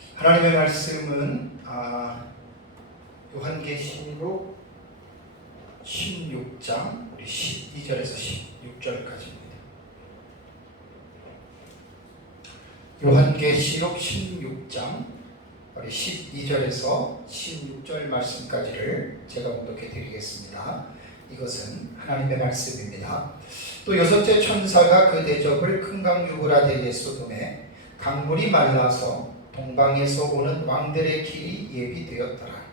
하나님의 말씀은 요한계시록 16장 우리 12절에서 16절까지입니다. 요한계시록 16장 우리 12절에서 16절 말씀까지를 제가 봉독해 드리겠습니다. 이것은 하나님의 말씀입니다. 또 여섯째 천사가 그 대접을 큰 강 유브라데에 쏟음에 강물이 말라서 동방에서 오는 왕들의 길이 예비되었더라.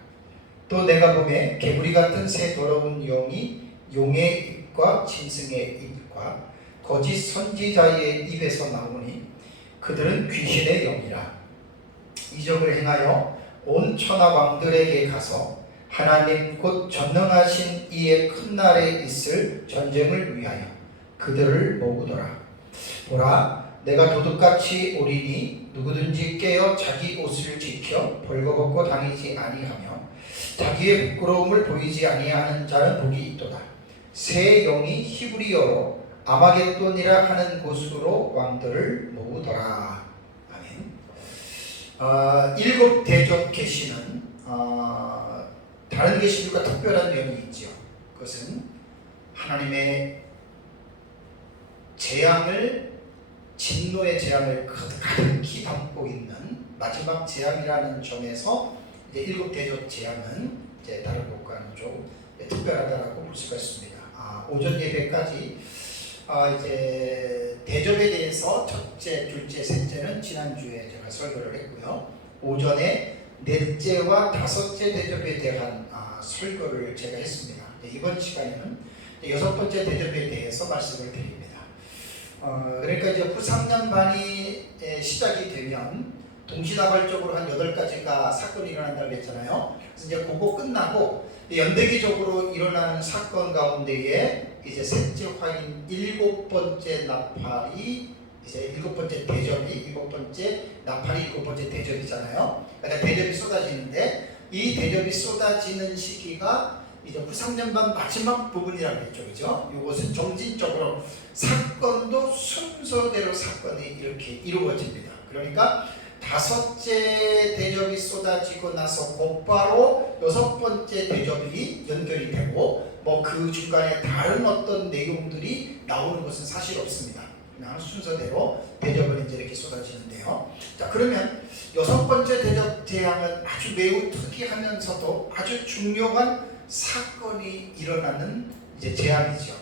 또 내가 보매 개구리 같은 새 더러운 영이 용의 입과 짐승의 입과 거짓 선지자의 입에서 나오니 그들은 귀신의 영이라. 이적을 행하여 온 천하 왕들에게 가서 하나님 곧 전능하신 이의 큰 날에 있을 전쟁을 위하여 그들을 모으더라. 보라, 내가 도둑같이 오리니 누구든지 깨어 자기 옷을 지켜 벌거벗고 다니지 아니하며 자기의 부끄러움을 보이지 아니하는 자는 복이 있도다. 새 영이 히브리어로 아마겟돈이라 하는 곳으로 왕들을 모으더라. 아멘. 일곱 대접 계시는 다른 계시들과 특별한 면이 있죠. 그것은 하나님의 재앙을, 진노의 재앙을 가득히 담고 있는 마지막 재앙이라는 점에서 이제 일곱 대접 재앙은 이제 다른 것과는 좀 특별하다라고 볼 수가 있습니다. 오전 예배까지 이제 대접에 대해서 첫째, 둘째, 셋째는 지난주에 제가 설교를 했고요. 오전에 넷째와 다섯째 대접에 대한 설교를 제가 했습니다. 이번 시간에는 여섯 번째 대접에 대해서 말씀을 드립니다. 그러니까 이제 후3년반이 시작이 되면 동시다발적으로 한 8가지가 사건이 일어난다고 했잖아요. 그래서 이제 그거 끝나고 연대기적으로 일어나는 사건 가운데에 이제 셋째 화인 7번째 나팔이 이제 7번째 대접이 7번째 나팔이 7번째 대접이잖아요. 그러니까 대접이 쏟아지는데 이 대접이 쏟아지는 시기가 이제 후3년반 마지막 부분이라고 했죠. 그죠? 이것은 점진적으로 사건도 순서대로 사건이 이렇게 이루어집니다. 그러니까 다섯째 대접이 쏟아지고 나서 곧바로 여섯 번째 대접이 연결이 되고 뭐 그 중간에 다른 어떤 내용들이 나오는 것은 사실 없습니다. 그냥 순서대로 대접은 이제 이렇게 쏟아지는데요. 자, 그러면 여섯 번째 대접 재앙은 아주 매우 특이하면서도 아주 중요한 사건이 일어나는 이제 재앙이죠.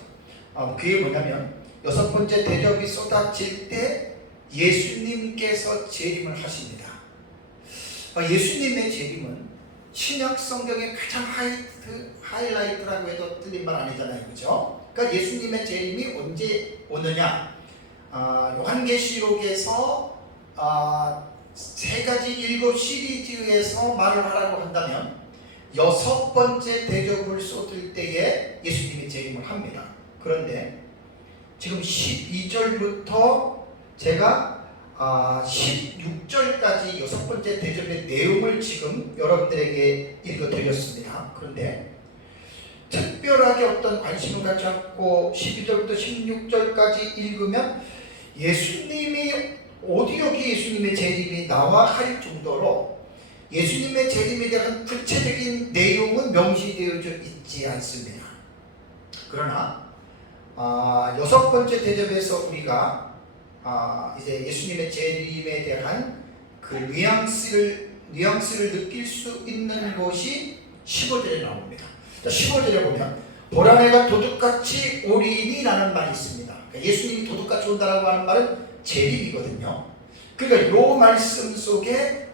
그게 뭐냐면 여섯 번째 대접이 쏟아질 때 예수님께서 재림을 하십니다. 예수님의 재림은 신약 성경의 가장 하이라이트라고 해도 틀린 말 아니잖아요. 그죠? 그러니까 예수님의 재림이 언제 오느냐? 요한계시록에서 세 가지 일곱 시리즈에서 말을 하라고 한다면 여섯 번째 대접을 쏟을 때에 예수님이 재림을 합니다. 그런데 지금 12절부터 제가 16절까지 여섯 번째 대접의 내용을 지금 여러분들에게 읽어드렸습니다. 그런데 특별하게 어떤 관심을 갖고 12절부터 16절까지 읽으면 예수님이 어디 여기 예수님의 재림이 나와 할 정도로 예수님의 재림에 대한 구체적인 내용은 명시되어져 있지 않습니다. 그러나 여섯 번째 대접에서 우리가 이제 예수님의 재림에 대한 그 뉘앙스를 느낄 수 있는 것이 15절에 나옵니다. 15절에 보면 보라, 내가 도둑같이 오리니 라는 말이 있습니다. 그러니까 예수님이 도둑같이 온다라고 하는 말은 재림이거든요. 그러니까 이 말씀 속에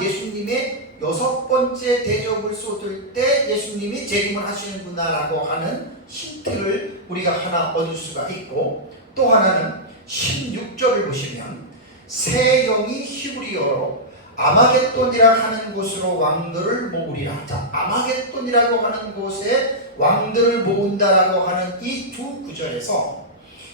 예수님의 여섯 번째 대접을 쏟을 때 예수님이 재림을 하시는구나 라고 하는 힌트를 우리가 하나 얻을 수가 있고, 또 하나는 16절을 보시면 새 영이 히브리어로 아마겟돈이라 하는 곳으로 왕들을 모으리라. 자, 아마겟돈이라고 하는 곳에 왕들을 모은다라고 하는 이 두 구절에서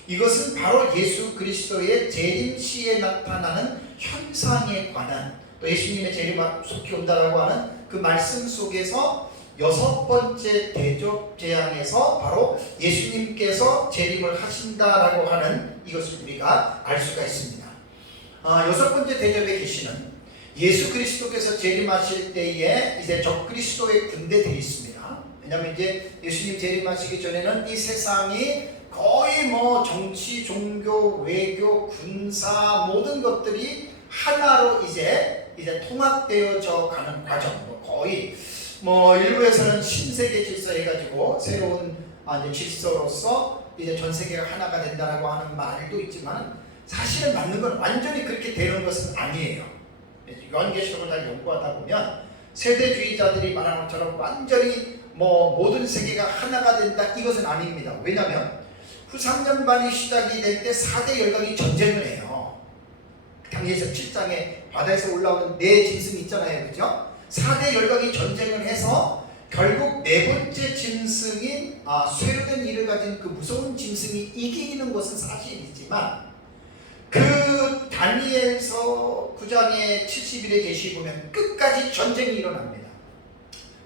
이것은 바로 예수 그리스도의 재림 시에 나타나는 현상에 관한, 또 예수님의 재림 속히 온다라고 하는 그 말씀 속에서 여섯 번째 대접 재앙에서 바로 예수님께서 재림을 하신다라고 하는 이것을 우리가 알 수가 있습니다. 여섯 번째 대접의 계시는 예수 그리스도께서 재림하실 때에 이제 적그리스도의 군대들이 있습니다. 왜냐하면 이제 예수님 재림하시기 전에는 이 세상이 거의 뭐 정치, 종교, 외교, 군사 모든 것들이 하나로 이제 통합되어져 가는 과정. 거의 뭐 일부에서는 신세계 질서 해가지고 새로운 이제 질서로서 이제 전 세계가 하나가 된다라고 하는 말도 있지만 사실은 맞는 건 완전히 그렇게 되는 것은 아니에요. 요한계시록을 잘 연구하다 보면 세대주의자들이 말하는 것처럼 완전히 뭐 모든 세계가 하나가 된다 이것은 아닙니다. 왜냐하면 후삼년반이 시작이 될 때 4대 열강이 전쟁을 해요. 당시에서 7장에 바다에서 올라오는 네 짐승이 있잖아요. 그죠? 4대 열강이 전쟁을 해서 결국 네 번째 짐승인 쇠로된 이를 가진 그 무서운 짐승이 이기는 것은 사실이지만 그 다니엘서 9장의 70일의 계시 보면 끝까지 전쟁이 일어납니다.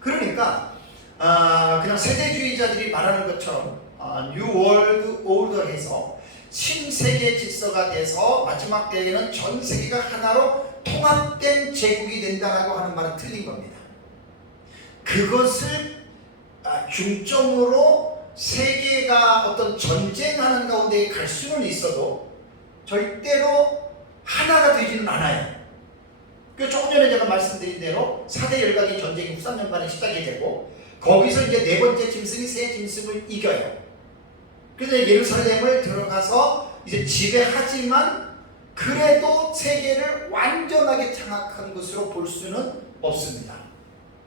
그러니까 그냥 세대주의자들이 말하는 것처럼 뉴 월드 오더해서 신세계 질서가 돼서 마지막 때에는 전 세계가 하나로 통합된 제국이 된다라고 하는 말은 틀린 겁니다. 그것을 중점으로 세계가 어떤 전쟁하는 가운데 갈 수는 있어도 절대로 하나가 되지는 않아요. 그 조금 전에 제가 말씀드린 대로 4대 열강의 전쟁이 후삼년반에 시작이 되고 거기서 이제 네 번째 짐승이 새 짐승을 이겨요. 그래서 예루살렘을 들어가서 이제 지배하지만 그래도 세계를 완전하게 장악한 것으로 볼 수는 없습니다.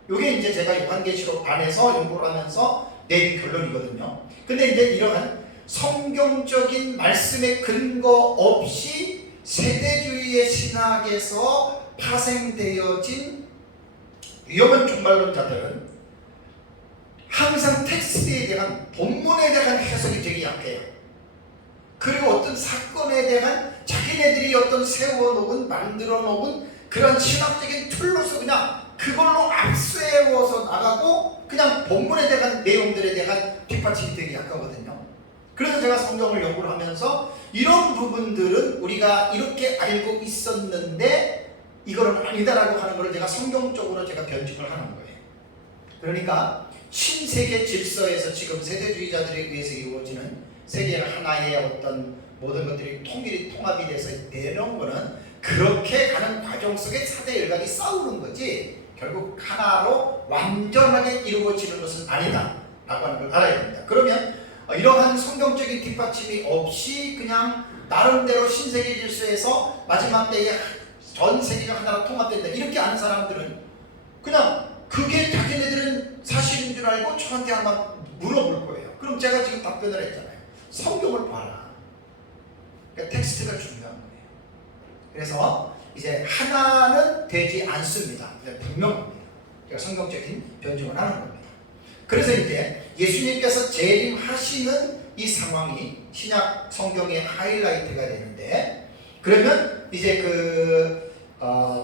이게 이제 제가 요한계시록 안에서 연구를 하면서 내린 결론이거든요. 근데 이제 이러한 성경적인 말씀의 근거 없이 세대주의의 신학에서 파생되어진 위험한 종말론자들은 항상 텍스트에 대한 본문에 대한 해석이 되게 약해요. 그리고 어떤 사건에 대한 자기네들이 어떤 세워놓은 만들어 놓은 그런 신학적인 틀로서 그냥 그걸로 앞세워서 나가고 그냥 본문에 대한 내용들에 대한 뒷받침이 되게 약하거든요. 그래서 제가 성경을 연구를 하면서 이런 부분들은 우리가 이렇게 알고 있었는데 이거는 아니다라고 하는 것을 제가 성경적으로 제가 변증을 하는 거예요. 그러니까 신세계 질서에서 지금 세대주의자들에 의해서 이루어지는 세계 하나의 어떤 모든 것들이 통합이 돼서 내려온 거는 그렇게 가는 과정 속에 4대 열강이 싸우는 거지 결국 하나로 완전하게 이루어지는 것은 아니다 라고 하는 걸 알아야 됩니다. 그러면 이러한 성경적인 뒷받침이 없이 그냥 나름대로 신세계 질서에서 마지막 때에 전 세계가 하나로 통합된다 이렇게 아는 사람들은 그냥 그게 자기네들은 사실인 줄 알고 저한테 아마 물어볼 거예요. 그럼 제가 지금 답변을 했잖아요. 성경을 봐라. 그러니까 텍스트가 중요한 거예요. 그래서 이제 하나는 되지 않습니다. 분명합니다. 제가 성경적인 변증을 하는 겁니다. 그래서 이제 예수님께서 재림하시는 이 상황이 신약 성경의 하이라이트가 되는데 그러면 이제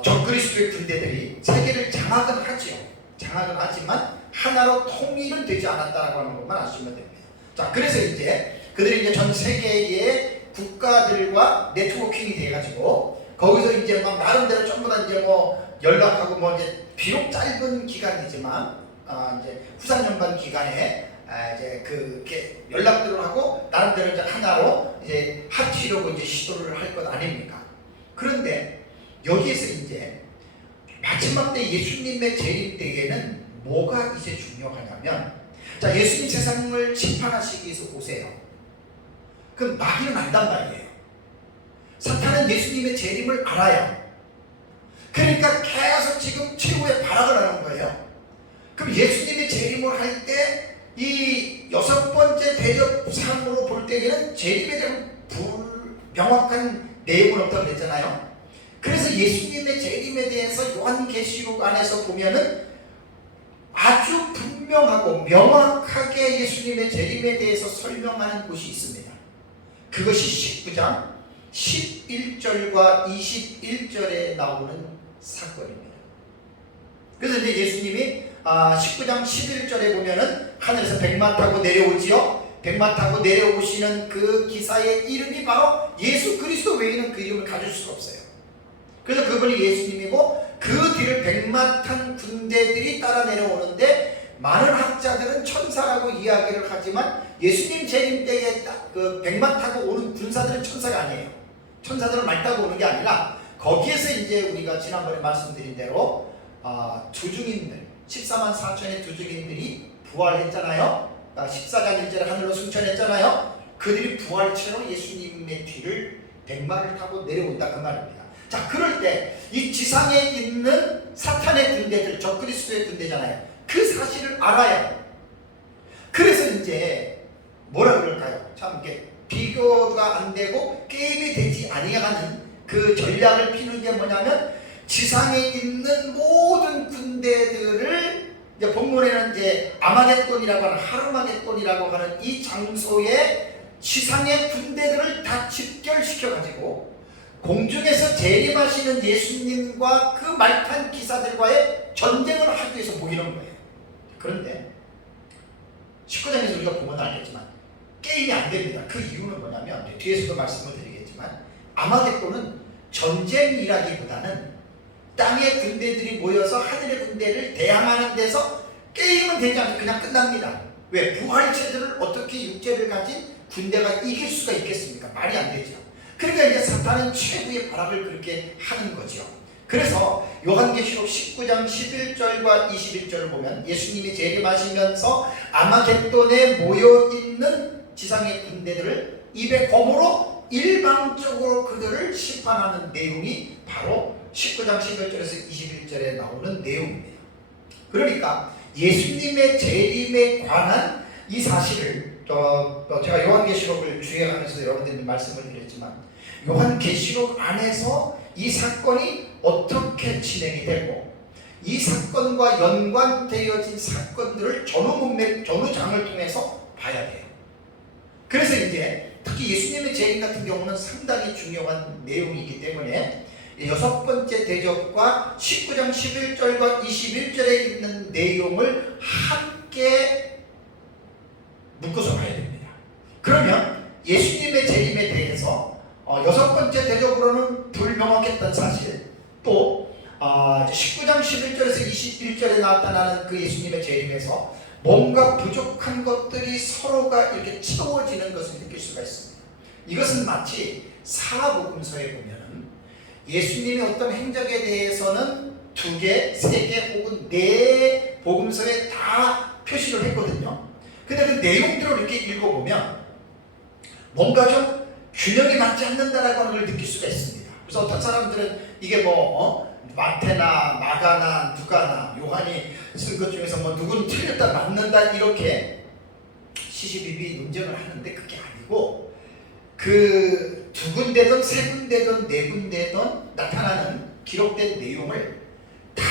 적그리스도의 군대들이 세계를 장악은 하죠. 장악은 하지만 하나로 통일은 되지 않았다라고 하는 것만 아시면 됩니다. 자, 그래서 이제 그들이 이제 전 세계의 국가들과 네트워킹이 돼가지고 거기서 이제 막 나름대로 전부 다 이제 뭐 연락하고 뭐 이제 비록 짧은 기간이지만 이제 후삼년반 기간에 이제 그렇게 연락들을 하고 나름대로 이제 하나로 이제 합치려고 이제 시도를 할 것 아닙니까? 그런데 여기에서 이제 마지막 때 예수님의 재림 때에는 뭐가 이제 중요하냐면 자 예수님 세상을 심판하시기 위해서 오세요. 그럼 마귀는 안단 말이에요. 사탄은 예수님의 재림을 알아요. 그러니까 계속 지금 최후의 발악을 하는 거예요. 그럼 예수님이 재림을 할 때 이 6번째 대접상으로 볼 때에는 재림에 대한 명확한 내용은 없다고 그랬잖아요. 그래서 예수님의 재림에 대해서 요한계시록 안에서 보면은 아주 분명하고 명확하게 예수님의 재림에 대해서 설명하는 곳이 있습니다. 그것이 19장 11절과 21절에 나오는 사건입니다. 그래서 이제 예수님이 19장 11절에 보면은 하늘에서 백마 타고 내려오지요. 백마 타고 내려오시는 그 기사의 이름이 바로 예수 그리스도 외에는 그 이름을 가질 수가 없어요. 그래서 그분이 예수님이고 그 뒤를 백마탄 군대들이 따라 내려오는데 많은 학자들은 천사라고 이야기를 하지만 예수님 재림 때에 그 백마 타고 오는 군사들은 천사가 아니에요. 천사들은 말 타고 오는 게 아니라 거기에서 이제 우리가 지난번에 말씀드린 대로 두중인들 14만 4천의 두중인들이 부활했잖아요. 14장 1절에 하늘로 승천했잖아요. 그들이 부활체로 예수님의 뒤를 백마를 타고 내려온다 그 말입니다. 자, 그럴 때 이 지상에 있는 사탄의 군대들, 적그리스도의 군대잖아요. 그 사실을 알아요. 그래서 이제 뭐라 그럴까요? 참 이게 비교가 안 되고 게임이 되지 아니하는 그 전략을 피는 게 뭐냐면 지상에 있는 모든 군대들을 이제 본문에는 이제 아마겟돈이라고 하는 하르마겟돈이라고 하는 이 장소에 지상의 군대들을 다 집결시켜 가지고 공중에서 재림하시는 예수님과 그 말탄 기사들과의 전쟁을 하기 위해서 모이는 거예요. 그런데 19장에서 우리가 보면 알겠지만 게임이 안 됩니다. 그 이유는 뭐냐면 뒤에서도 말씀을 드리겠지만 아마겟돈은 전쟁이라기보다는 땅의 군대들이 모여서 하늘의 군대를 대항하는 데서 게임은 되지 않고 그냥 끝납니다. 왜? 부활체들을 어떻게 육체를 가진 군대가 이길 수가 있겠습니까? 말이 안 되죠. 그러니까 이제 사탄은 최고의 발악을 그렇게 하는 거죠. 그래서 요한계시록 19장 11절과 21절을 보면 예수님이 재림하시면서 아마겟돈에 모여있는 지상의 군대들을 입에 검으로 일방적으로 그들을 심판하는 내용이 바로 19장 11절에서 21절에 나오는 내용입니다. 그러니까 예수님의 재림에 관한 이 사실을 제가 요한계시록을 주행하면서 여러분들이 말씀을 드렸지만 요한계시록 안에서 이 사건이 어떻게 진행이 되고 이 사건과 연관되어진 사건들을 전후장을 통해서 봐야 돼요. 그래서 이제 특히 예수님의 재림 같은 경우는 상당히 중요한 내용이기 때문에 6번째 대접과 19장 11절과 21절에 있는 내용을 함께 묶어서 봐야 됩니다. 그러면 예수님의 재림에 대해서 6번째 대접으로는 불명확했던 사실, 또 19장 11절에서 21절에 나타나는 그 예수님의 재림에서 뭔가 부족한 것들이 서로가 이렇게 채워지는 것을 느낄 수가 있습니다. 이것은 마치 사복음서에 보면 예수님의 어떤 행적에 대해서는 2개, 3개 혹은 4 복음서에 다 표시를 했거든요. 근데 그 내용들을 이렇게 읽어보면 뭔가 좀 균형이 맞지 않는다라고 하는 걸 느낄 수가 있습니다. 그래서 어떤 사람들은 이게 마태나 마가나 누가나 요한이 쓴 것 중에서 누구는 틀렸다 맞는다 이렇게 시시비비 논쟁을 하는데 그게 아니고 그 2군데든 3군데든 4군데든 나타나는 기록된 내용을 다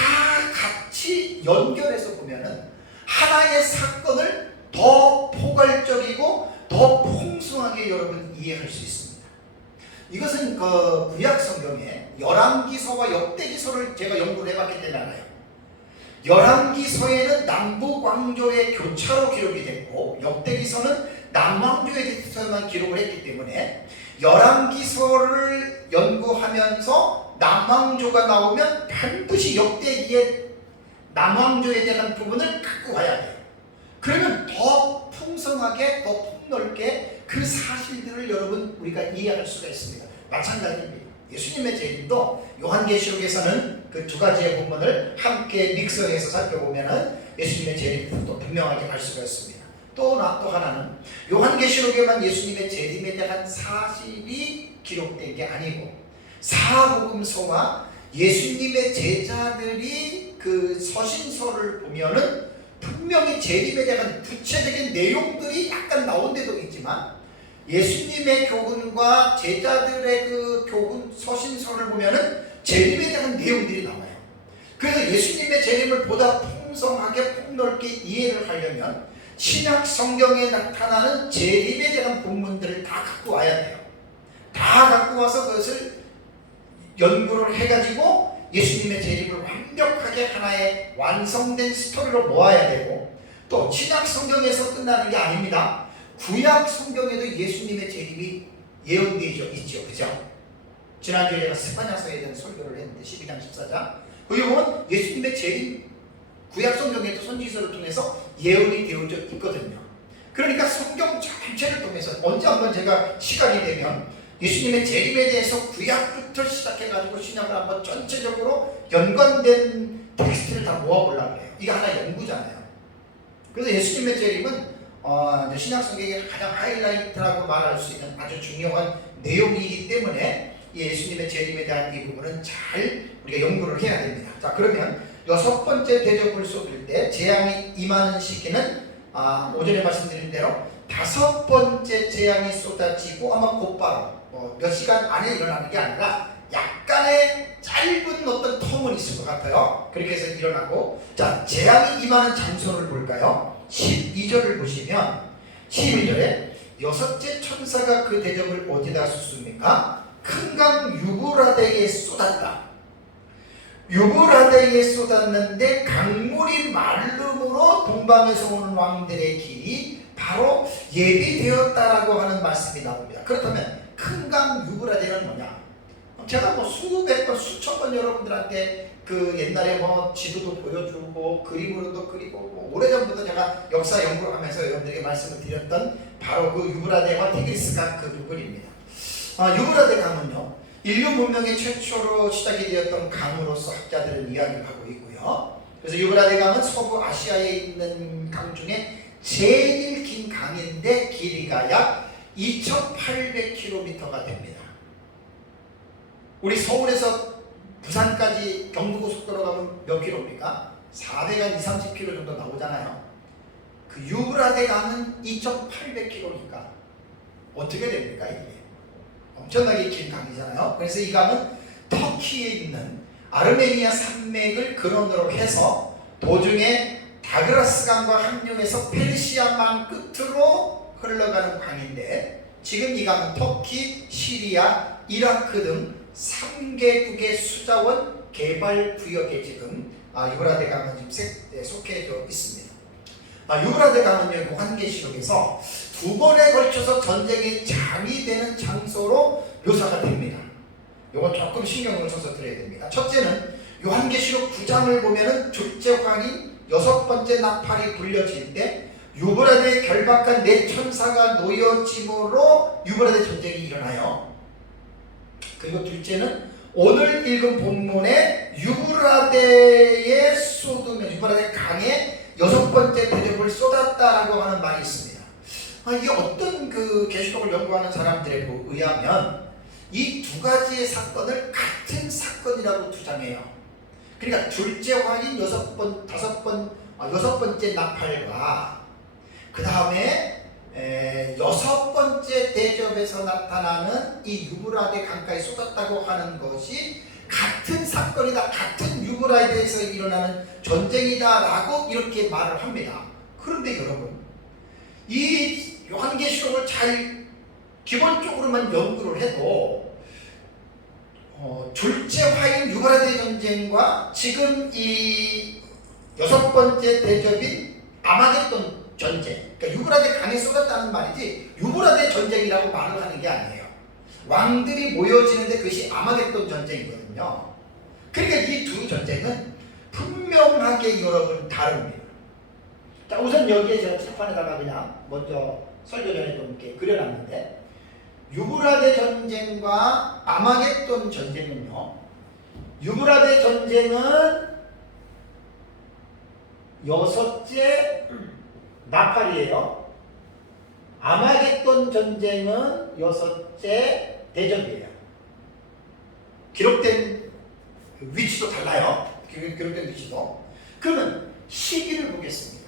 같이 연결해서 보면은 하나의 사건을 더 포괄적이고 더 풍성하게 여러분 이해할 수 있습니다. 이것은 그 구약 성경에 열왕기서와 역대기서를 제가 연구를 해봤기 때문에 알아요. 열왕기서에는 남북왕조의 교차로 기록이 됐고 역대기서는 남왕조에 대해서만 기록을 했기 때문에 열왕기서를 연구하면서 남왕조가 나오면 반드시 역대기의 남왕조에 대한 부분을 갖고 와야 돼요. 그러면 더 풍성하게 더 폭넓게 그 사실들을 여러분 우리가 이해할 수가 있습니다. 마찬가지입니다. 예수님의 재림도 요한계시록에서는 그 2가지의 부분을 함께 믹서해서 살펴보면 예수님의 재림도 분명하게 알 수가 있습니다. 또 하나는 요한계시록에만 예수님의 재림에 대한 사실이 기록된 게 아니고 사복음서와 예수님의 제자들이 그 서신서를 보면은 분명히 재림에 대한 구체적인 내용들이 약간 나온 데도 있지만 예수님의 교훈과 제자들의 그 교훈 서신서를 보면은 재림에 대한 내용들이 나와요. 그래서 예수님의 재림을 보다 풍성하게 폭넓게 이해를 하려면 신약 성경에 나타나는 재림에 대한 본문들을 다 갖고 와야 돼요. 다 갖고 와서 그것을 연구를 해가지고 예수님의 재림을 완벽하게 하나의 완성된 스토리로 모아야 되고 또 신약 성경에서 끝나는 게 아닙니다. 구약 성경에도 예수님의 재림이 예언되어 있죠. 그죠? 지난주에 제가 스파냐서에 대한 설교를 했는데 12장 14장 거기 보면 예수님의 재림 구약 성경에도 선지서를 통해서 예언이 되어져 있거든요. 그러니까 성경 전체를 통해서 언제 한번 제가 시간이 되면 예수님의 재림에 대해서 구약부터 시작해가지고 신약을 한번 전체적으로 연관된 텍스트를 다 모아보려고 해요. 이게 하나 연구잖아요. 그래서 예수님의 재림은 신약 성경의 가장 하이라이트라고 말할 수 있는 아주 중요한 내용이기 때문에 예수님의 재림에 대한 이 부분은 잘 우리가 연구를 해야 됩니다. 자, 그러면 여섯 번째 대접을 쏟을 때 재앙이 임하는 시기는 오전에 말씀드린 대로 다섯 번째 재앙이 쏟아지고 아마 곧바로 몇 시간 안에 일어나는 게 아니라 약간의 짧은 어떤 텀은 있을 것 같아요. 그렇게 해서 일어나고, 자, 재앙이 임하는 장소를 볼까요? 12절을 보시면 12절에 여섯째 천사가 그 대접을 어디다 쏟습니까? 큰 강 유브라데에 쏟았다. 유브라데에 쏟았는데 강물이 마름으로 동방에서 오는 왕들의 길이 바로 예비되었다라고 하는 말씀이 나옵니다. 그렇다면 큰 강 유브라데는 뭐냐? 제가 수백 번, 수천 번 여러분들한테 그 옛날에 지도도 보여주고 그림으로도 그리고 오래전부터 제가 역사 연구를 하면서 여러분들에게 말씀을 드렸던 바로 그 유브라데와 티그리스강 그 부분입니다. 유브라데 강은요, 인류 문명의 최초로 시작이 되었던 강으로서 학자들은 이야기를 하고 있고요. 그래서 유브라데 강은 서부 아시아에 있는 강 중에 제일 긴 강인데 길이가 약 2,800km가 됩니다. 우리 서울에서 부산까지 경부고속도로 가면 몇 킬로입니까? 400한 2-30km 정도 나오잖아요. 그 유브라데 강은 2,800km니까 어떻게 됩니까 이게? 엄청나게 긴 강이잖아요. 그래서 이 강은 터키에 있는 아르메니아 산맥을 근원으로 해서 도중에 다그라스 강과 합류해서 페르시아만 끝으로 흘러가는 강인데, 지금 이 강은 터키, 시리아, 이라크 등 3개국의 수자원 개발 구역에 지금 유브라데 강은 지금 속해져 있습니다. 유브라데 강은요, 요한계시록에서 두 번에 걸쳐서 전쟁의 장이 되는 장소로 묘사가 됩니다. 이건 조금 신경을 써서 들어야 됩니다. 첫째는 요한계시록 9장을 보면은 둘째 황인 여섯 번째 나팔이 불려질 때 유브라데에 결박한 네 천사가 놓여짐으로 유브라데 전쟁이 일어나요. 그리고 둘째는 오늘 읽은 본문에 유브라데에 쏟으면 유브라데 강에 여섯 번째 대접을 쏟았다라고 하는 말이 있습니다. 이게 어떤 그 계시록을 연구하는 사람들에 의하면 이 두 가지의 사건을 같은 사건이라고 주장해요. 그러니까 둘째 황인 여섯 번째 나팔과 그 다음에 여섯 번째 대접에서 나타나는 이 유브라데 강가에 쏟았다고 하는 것이 같은 사건이다, 같은 유브라데에서 일어나는 전쟁이다라고 이렇게 말을 합니다. 그런데 여러분, 이 요한계시록을 잘 기본적으로만 연구를 해도 둘째 화인 유브라데 전쟁과 지금 이 여섯 번째 대접인 아마겟돈 전쟁, 그러니까 유브라데 강에 쏟았다는 말이지 유브라데 전쟁이라고 말을 하는 게 아니에요. 왕들이 모여지는데 그것이 아마겟돈 전쟁이거든요. 그러니까 이 두 전쟁은 분명하게 여러분 다릅니다. 자, 우선 여기에 제가 칠판에다가 그냥 먼저 설교 전에 좀 이렇게 그려놨는데, 유브라데 전쟁과 아마겟돈 전쟁은요, 유브라데 전쟁은 여섯째 나팔이에요. 아마겟돈 전쟁은 여섯째 대접이에요. 기록된 위치도 달라요. 기록된 위치도. 그러면 시기를 보겠습니다.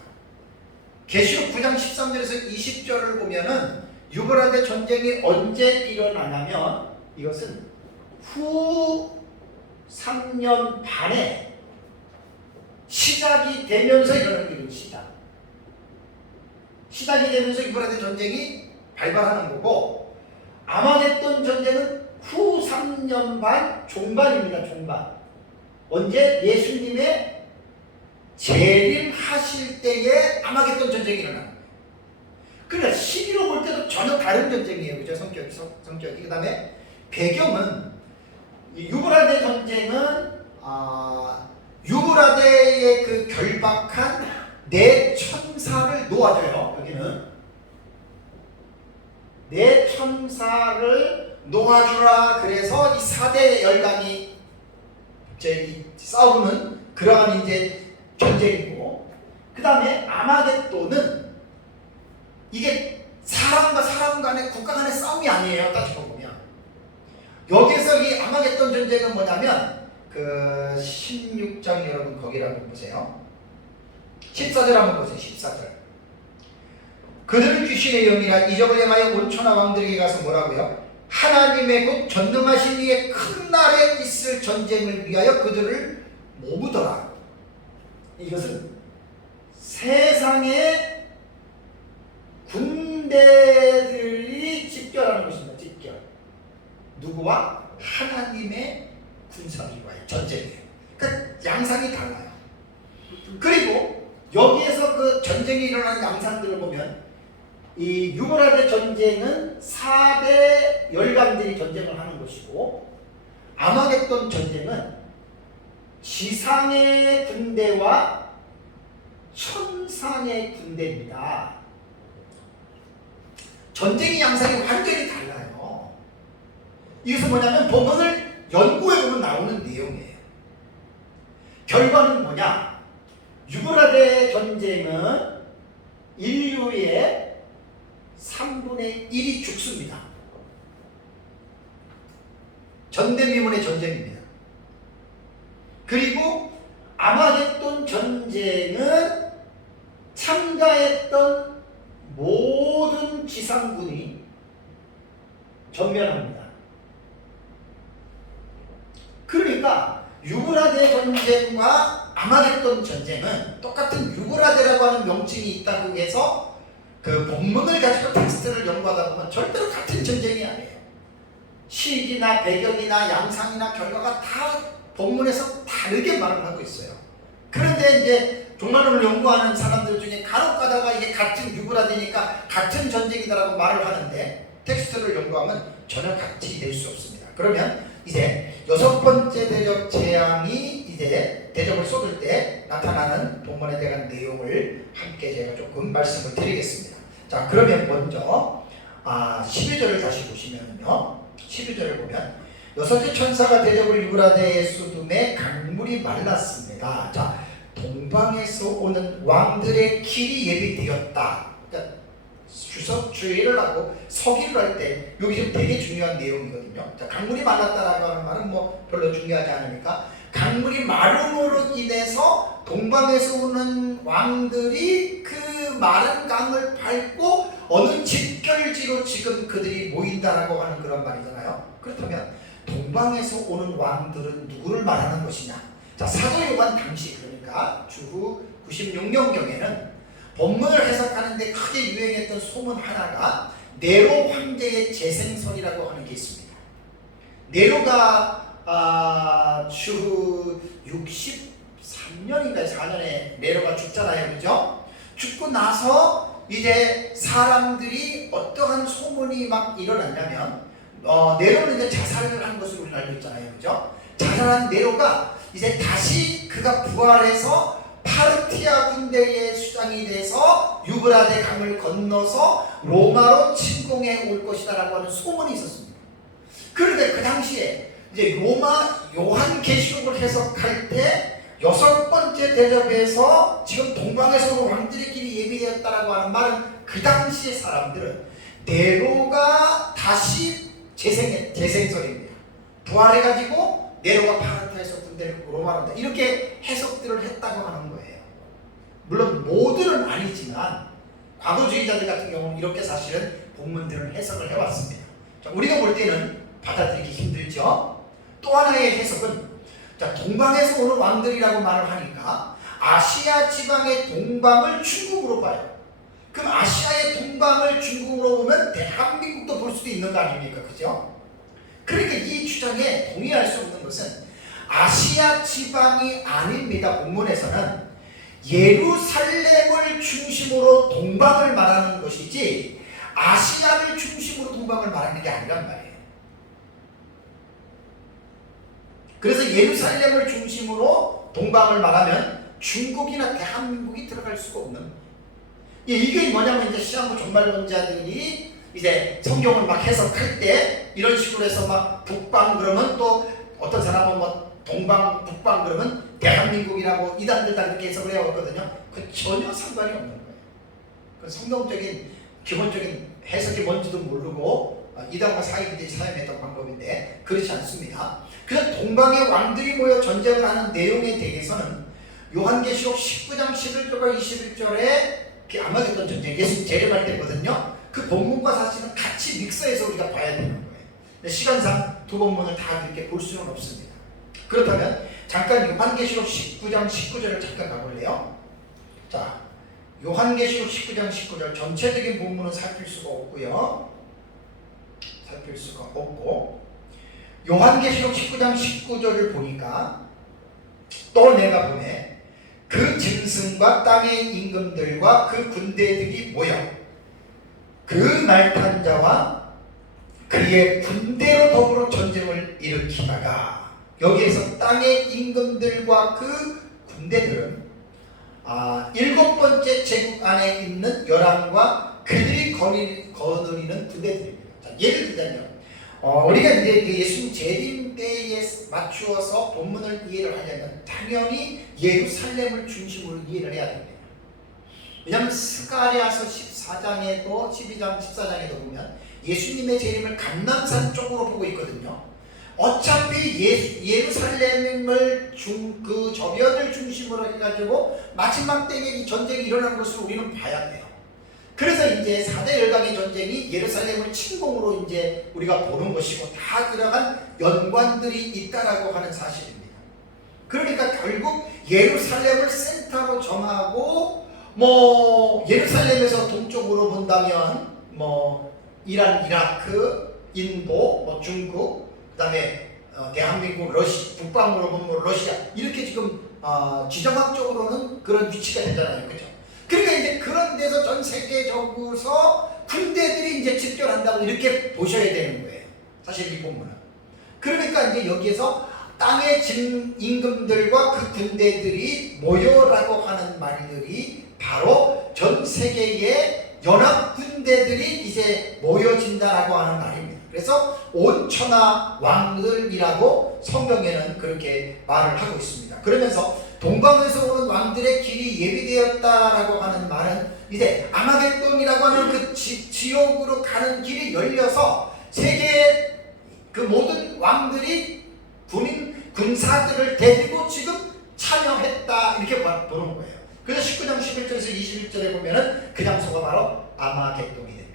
계시록 9장 13절에서 20절을 보면은 유브라데 전쟁이 언제 일어나냐면 이것은 후 3년 반에 시작이 되면서 일어나는 게 시작이 되면서 유브라데 전쟁이 발발하는 거고, 아마겟돈 전쟁은 후 3년 반 종반입니다. 종반. 언제? 예수님의 재림하실 때에 아마겟돈 전쟁이 일어나는 거예요. 그러니까 시기로 볼 때도 전혀 다른 전쟁이에요. 그죠? 성격이. 그 다음에 배경은 이 유브라데 전쟁은 유브라데의 그 결박한 네 천사를 놓아줘요. 여기는 네 천사를 놓아주라. 그래서 이 4대 열강이 이제 싸우는 그러한 이제 전쟁이고, 그 다음에 아마겟돈은 이게 사람과 사람 간의 국가 간의 싸움이 아니에요. 따지고 보면 여기서 이 아마겟돈 전쟁은 뭐냐면 그 16장 여러분 거기를 한번 보세요. 14절 한번 보세요. 14절. 그들은 귀신의 영이라 이적을 행하여 온 천하 왕들에게 가서 뭐라고요? 하나님의 곧 전능하신 이의 큰 날에 있을 전쟁을 위하여 그들을 모으더라. 이것은 세상의 군대들이 집결하는 것입니다. 집결. 누구와? 하나님의 군사들과의 전쟁이에요. 그러니까 양상이 달라요. 그리고 여기에서 그 전쟁이 일어나는 양상들을 보면 이 유브라데 전쟁은 4대 열강들이 전쟁을 하는 것이고, 아마겟돈 전쟁은 지상의 군대와 천상의 군대입니다. 전쟁의 양상이 완전히 달라요. 이것은 뭐냐면 본문을 연구해보면 나오는 내용이에요. 결과는 뭐냐? 유브라데 전쟁은 인류의 3분의 1이 죽습니다. 전대미문의 전쟁입니다. 그리고 아마겟돈 전쟁은 참가했던 모든 지상군이 전멸합니다. 그러니까 유브라데 전쟁과 아마겟돈 전쟁은 똑같은 유브라데라고 하는 명칭이 있다고 해서 그 본문을 가지고 텍스트를 연구하다 보면 절대로 같은 전쟁이 아니에요. 시기나 배경이나 양상이나 결과가 다 본문에서 다르게 말을 하고 있어요. 그런데 이제 종말론을 연구하는 사람들 중에 간혹 가다가 이게 같은 유브라데니까 같은 전쟁이다라고 말을 하는데, 텍스트를 연구하면 전혀 같이 될 수 없습니다. 그러면 이제 6번째 대적 재앙이 이제 대적을 쏟을 때 나타나는 본문에 대한 내용을 함께 제가 조금 말씀을 드리겠습니다. 자, 그러면 먼저 12절을 다시 보시면요, 12절을 보면 여섯째 천사가 대적을 유브라데에 쏟음에 강물이 말랐습니다. 자, 동방에서 오는 왕들의 길이 예비되었다. 그러니까 주의를 하고 서기를 할 때 여기 지금 되게 중요한 내용이거든요. 자, 강물이 말랐다라고 하는 말은 뭐 별로 중요하지 않으니까, 강물이 마름으로 인해서 동방에서 오는 왕들이 그 마른 강을 밟고 어느 집결지로 지금 그들이 모인다라고 하는 그런 말이잖아요. 그렇다면 동방에서 오는 왕들은 누구를 말하는 것이냐? 자, 사도 요한 당시, 그러니까 주후 96년경에는 본문을 해석하는데 크게 유행했던 소문 하나가 네로 황제의 재생설이라고 하는 게 있습니다. 네로가 주후 63년인가 4년에 네로가 죽잖아요. 그죠? 죽고 나서 이제 사람들이 어떠한 소문이 막 일어났냐면, 네로는 이제 자살을 한 것으로 우리는 알고 있잖아요. 그죠? 자살한 네로가 이제 다시 그가 부활해서 파르티아 군대의 수장이 돼서 유브라데 강을 건너서 로마로 침공해 올 것이다라고 하는 소문이 있었습니다. 그런데 그 당시에 이제 로마 요한계시록을 해석할 때 6번째 대접에서 지금 동방에서 온 왕들의 길이 예비되었다라고 하는 말은, 그 당시의 사람들은 네로가 다시 재생설입니다. 부활해가지고 네로가 파르타에서 군대를 로마로 온다, 이렇게 해석들을 했다고 하는 거예요. 물론 모두는 아니지만 과거주의자들 같은 경우는 이렇게 사실은 본문들을 해석을 해왔습니다. 자, 우리가 볼 때는 받아들이기 힘들죠. 또 하나의 해석은, 자, 동방에서 오는 왕들이라고 말을 하니까 아시아 지방의 동방을 중국으로 봐요. 그럼 아시아의 동방을 중국으로 보면 대한민국도 볼 수도 있는 거 아닙니까? 그죠? 그러니까 이 주장에 동의할 수 없는 것은 아시아 지방이 아닙니다. 본문에서는 예루살렘을 중심으로 동방을 말하는 것이지 아시아를 중심으로 동방을 말하는 게 아니란 말이에요. 그래서 예루살렘을 중심으로 동방을 말하면 중국이나 대한민국이 들어갈 수가 없는 거예요. 이게 뭐냐면 이제 시한부 종말론자들이 이제 성경을 막 해석할 때 이런 식으로 해서 막 북방 그러면 또 어떤 사람은 뭐 동방, 북방 그러면 대한민국이라고 이단들 다 그렇게 해석을 해왔거든요. 그 전혀 상관이 없는 거예요. 그 성경적인 기본적인 해석이 뭔지도 모르고 이단과 사이비들이 사용했던 방법인데 그렇지 않습니다. 그래서 동방의 왕들이 모여 전쟁을 하는 내용에 대해서는 요한계시록 19장 11절과 21절에 아마겟돈 전쟁, 예수님 재림할 때거든요. 그 본문과 사실은 같이 믹서해서 우리가 봐야 되는 거예요. 시간상 두 본문을 다 그렇게 볼 수는 없습니다. 그렇다면 잠깐 요한계시록 19장 19절을 잠깐 가볼래요? 자, 요한계시록 19장 19절 전체적인 본문은 살필 수가 없고요. 살필 수가 없고 요한계시록 19장 19절을 보니까 또 내가 보네 그 짐승과 땅의 임금들과 그 군대들이 모여 그 말탄 자와 그의 군대로 더불어 전쟁을 일으키다가 여기에서 땅의 임금들과 그 군대들은 일곱 번째 제국 안에 있는 열왕과 그들이 거느리는 군대들입니다. 자, 예를 들자면 우리가 이제 예수님 재림 때에 맞추어서 본문을 이해를 하려면 당연히 예루살렘을 중심으로 이해를 해야 됩니다. 왜냐하면 스가랴서 14장에도 12장 14장에도 보면 예수님의 재림을 감람산 쪽으로 보고 있거든요. 어차피 예루살렘을 그 저변을 중심으로 해가지고 마지막 때에 이 전쟁이 일어나는 것을 우리는 봐야 돼요. 그래서 이제 4대 열강의 전쟁이 예루살렘을 침공으로 이제 우리가 보는 것이고 다 들어간 연관들이 있다라고 하는 사실입니다. 그러니까 결국 예루살렘을 센터로 정하고 예루살렘에서 동쪽으로 본다면 이란, 이라크, 인도, 중국, 그다음에 대한민국, 북방으로 보면 러시아 이렇게 지금 지정학적으로는 그런 위치가 되잖아요, 그렇죠? 그러니까 이제 그런 데서 전 세계적으로서 군대들이 이제 집결한다고 이렇게 보셔야 되는 거예요. 사실 이 본문은. 그러니까 이제 여기에서 땅의 임금들과 그 군대들이 모여라고 하는 말들이 바로 전 세계의 연합 군대들이 이제 모여진다라고 하는 말입니다. 그래서 온천하 왕들이라고 성경에는 그렇게 말을 하고 있습니다. 그러면서 동방에서 오는 왕들의 길이 예비되었다라고 하는 말은 이제 아마겟돈이라고 하는 그 지옥으로 가는 길이 열려서 세계의 그 모든 왕들이 군사들을 데리고 지금 참여했다 이렇게 보는 거예요. 그래서 19장 11절에서 21절에 보면은 그 장소가 바로 아마겟돈이 됩니다.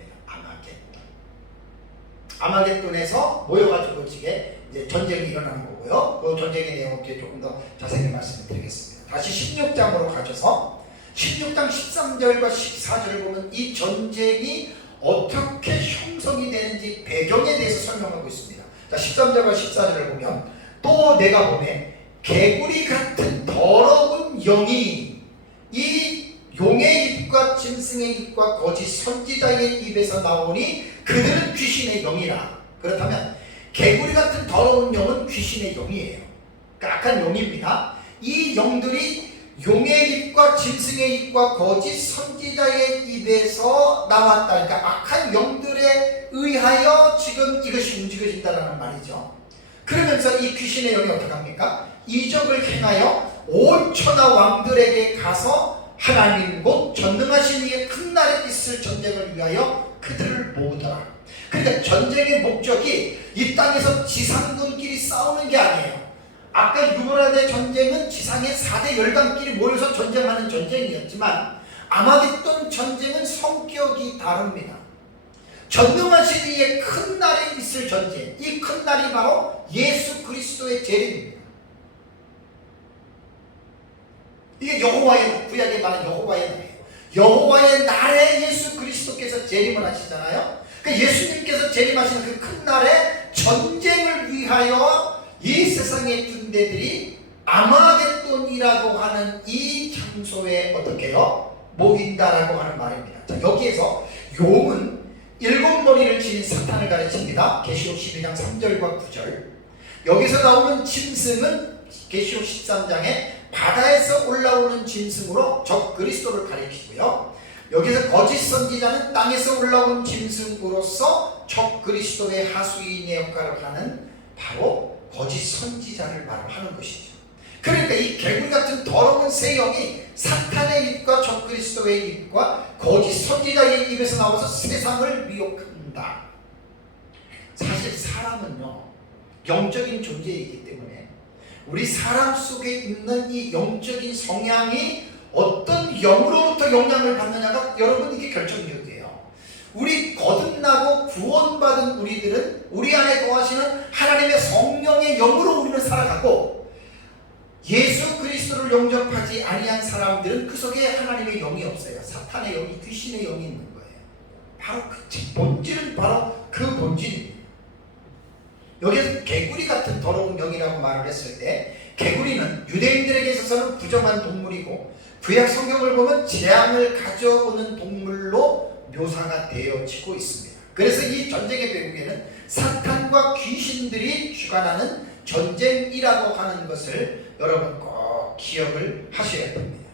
아마겟돈에서 모여가지고 이제 전쟁이 일어나는 거고요. 그 전쟁의 내용을 조금 더 자세히 말씀을 드리겠습니다. 다시 16장으로 가셔서 16장 13절과 14절을 보면 이 전쟁이 어떻게 형성이 되는지 배경에 대해서 설명하고 있습니다. 자, 13절과 14절을 보면 또 내가 보매 개구리 같은 더러운 영이 이 용의 입과 짐승의 입과 거짓 선지자의 입에서 나오니 그들은 귀신의 영이라. 그렇다면 개구리 같은 더러운 영은 귀신의 영이에요. 그러니까 악한 영입니다. 이 영들이 용의 입과 짐승의 입과 거짓 선지자의 입에서 나왔다. 그러니까 악한 영들에 의하여 지금 이것이 움직여진다는 말이죠. 그러면서 이 귀신의 영이 어떻게 합니까? 이적을 행하여 온 천하 왕들에게 가서 하나님 곧 전능하신 이의 큰 날에 있을 전쟁을 위하여 그들을 모으더라. 그러니까 전쟁의 목적이 이 땅에서 지상군끼리 싸우는 게 아니에요. 아까 유브라데 전쟁은 지상의 4대 열강끼리 모여서 전쟁하는 전쟁이었지만 아마겟돈 전쟁은 성격이 다릅니다. 전능하신 이의 큰 날에 있을 전쟁, 이 큰 날이 바로 예수 그리스도의 재림입니다. 이게 여호와의, 구약에 말하는 여호와의 날이에요. 여호와의 날에 예수 그리스도께서 재림을 하시잖아요. 그러니까 예수님께서 재림하시는 그 큰 날에 전쟁을 위하여 이 세상의 군대들이 아마겟돈이라고 하는 이 장소에 어떻게 해요? 모인다라고 하는 말입니다. 자, 여기에서 용은 일곱 머리를 지닌 사탄을 가르칩니다. 계시록 12장 3절과 9절. 여기서 나오는 짐승은 계시록 13장에 바다에서 올라오는 짐승으로 적 그리스도를 가리키고요. 여기서 거짓 선지자는 땅에서 올라온 짐승으로서 적 그리스도의 하수인의 역할을 하는 바로 거짓 선지자를 말하는 것이죠. 그러니까 이 개구리 같은 더러운 새 영이 사탄의 입과 적 그리스도의 입과 거짓 선지자의 입에서 나와서 세상을 미혹한다. 사실 사람은요, 영적인 존재이기 때문에 우리 사람 속에 있는 이 영적인 성향이 어떤 영으로부터 영향을 받느냐가 여러분 이게 결정적이에요. 우리 거듭나고 구원받은 우리들은 우리 안에 거하시는 하나님의 성령의 영으로 우리는 살아가고, 예수 그리스도를 영접하지 아니한 사람들은 그 속에 하나님의 영이 없어요. 사탄의 영이, 귀신의 영이 있는 거예요. 바로 그 본질은 바로 그 본질입니다. 여기서 개구리 같은 더러운 영이라고 말을 했을 때, 개구리는 유대인들에게 있어서는 부정한 동물이고 구약 성경을 보면 재앙을 가져오는 동물로 묘사가 되어지고 있습니다. 그래서 이 전쟁의 배후에는 사탄과 귀신들이 주관하는 전쟁이라고 하는 것을 여러분 꼭 기억을 하셔야 됩니다.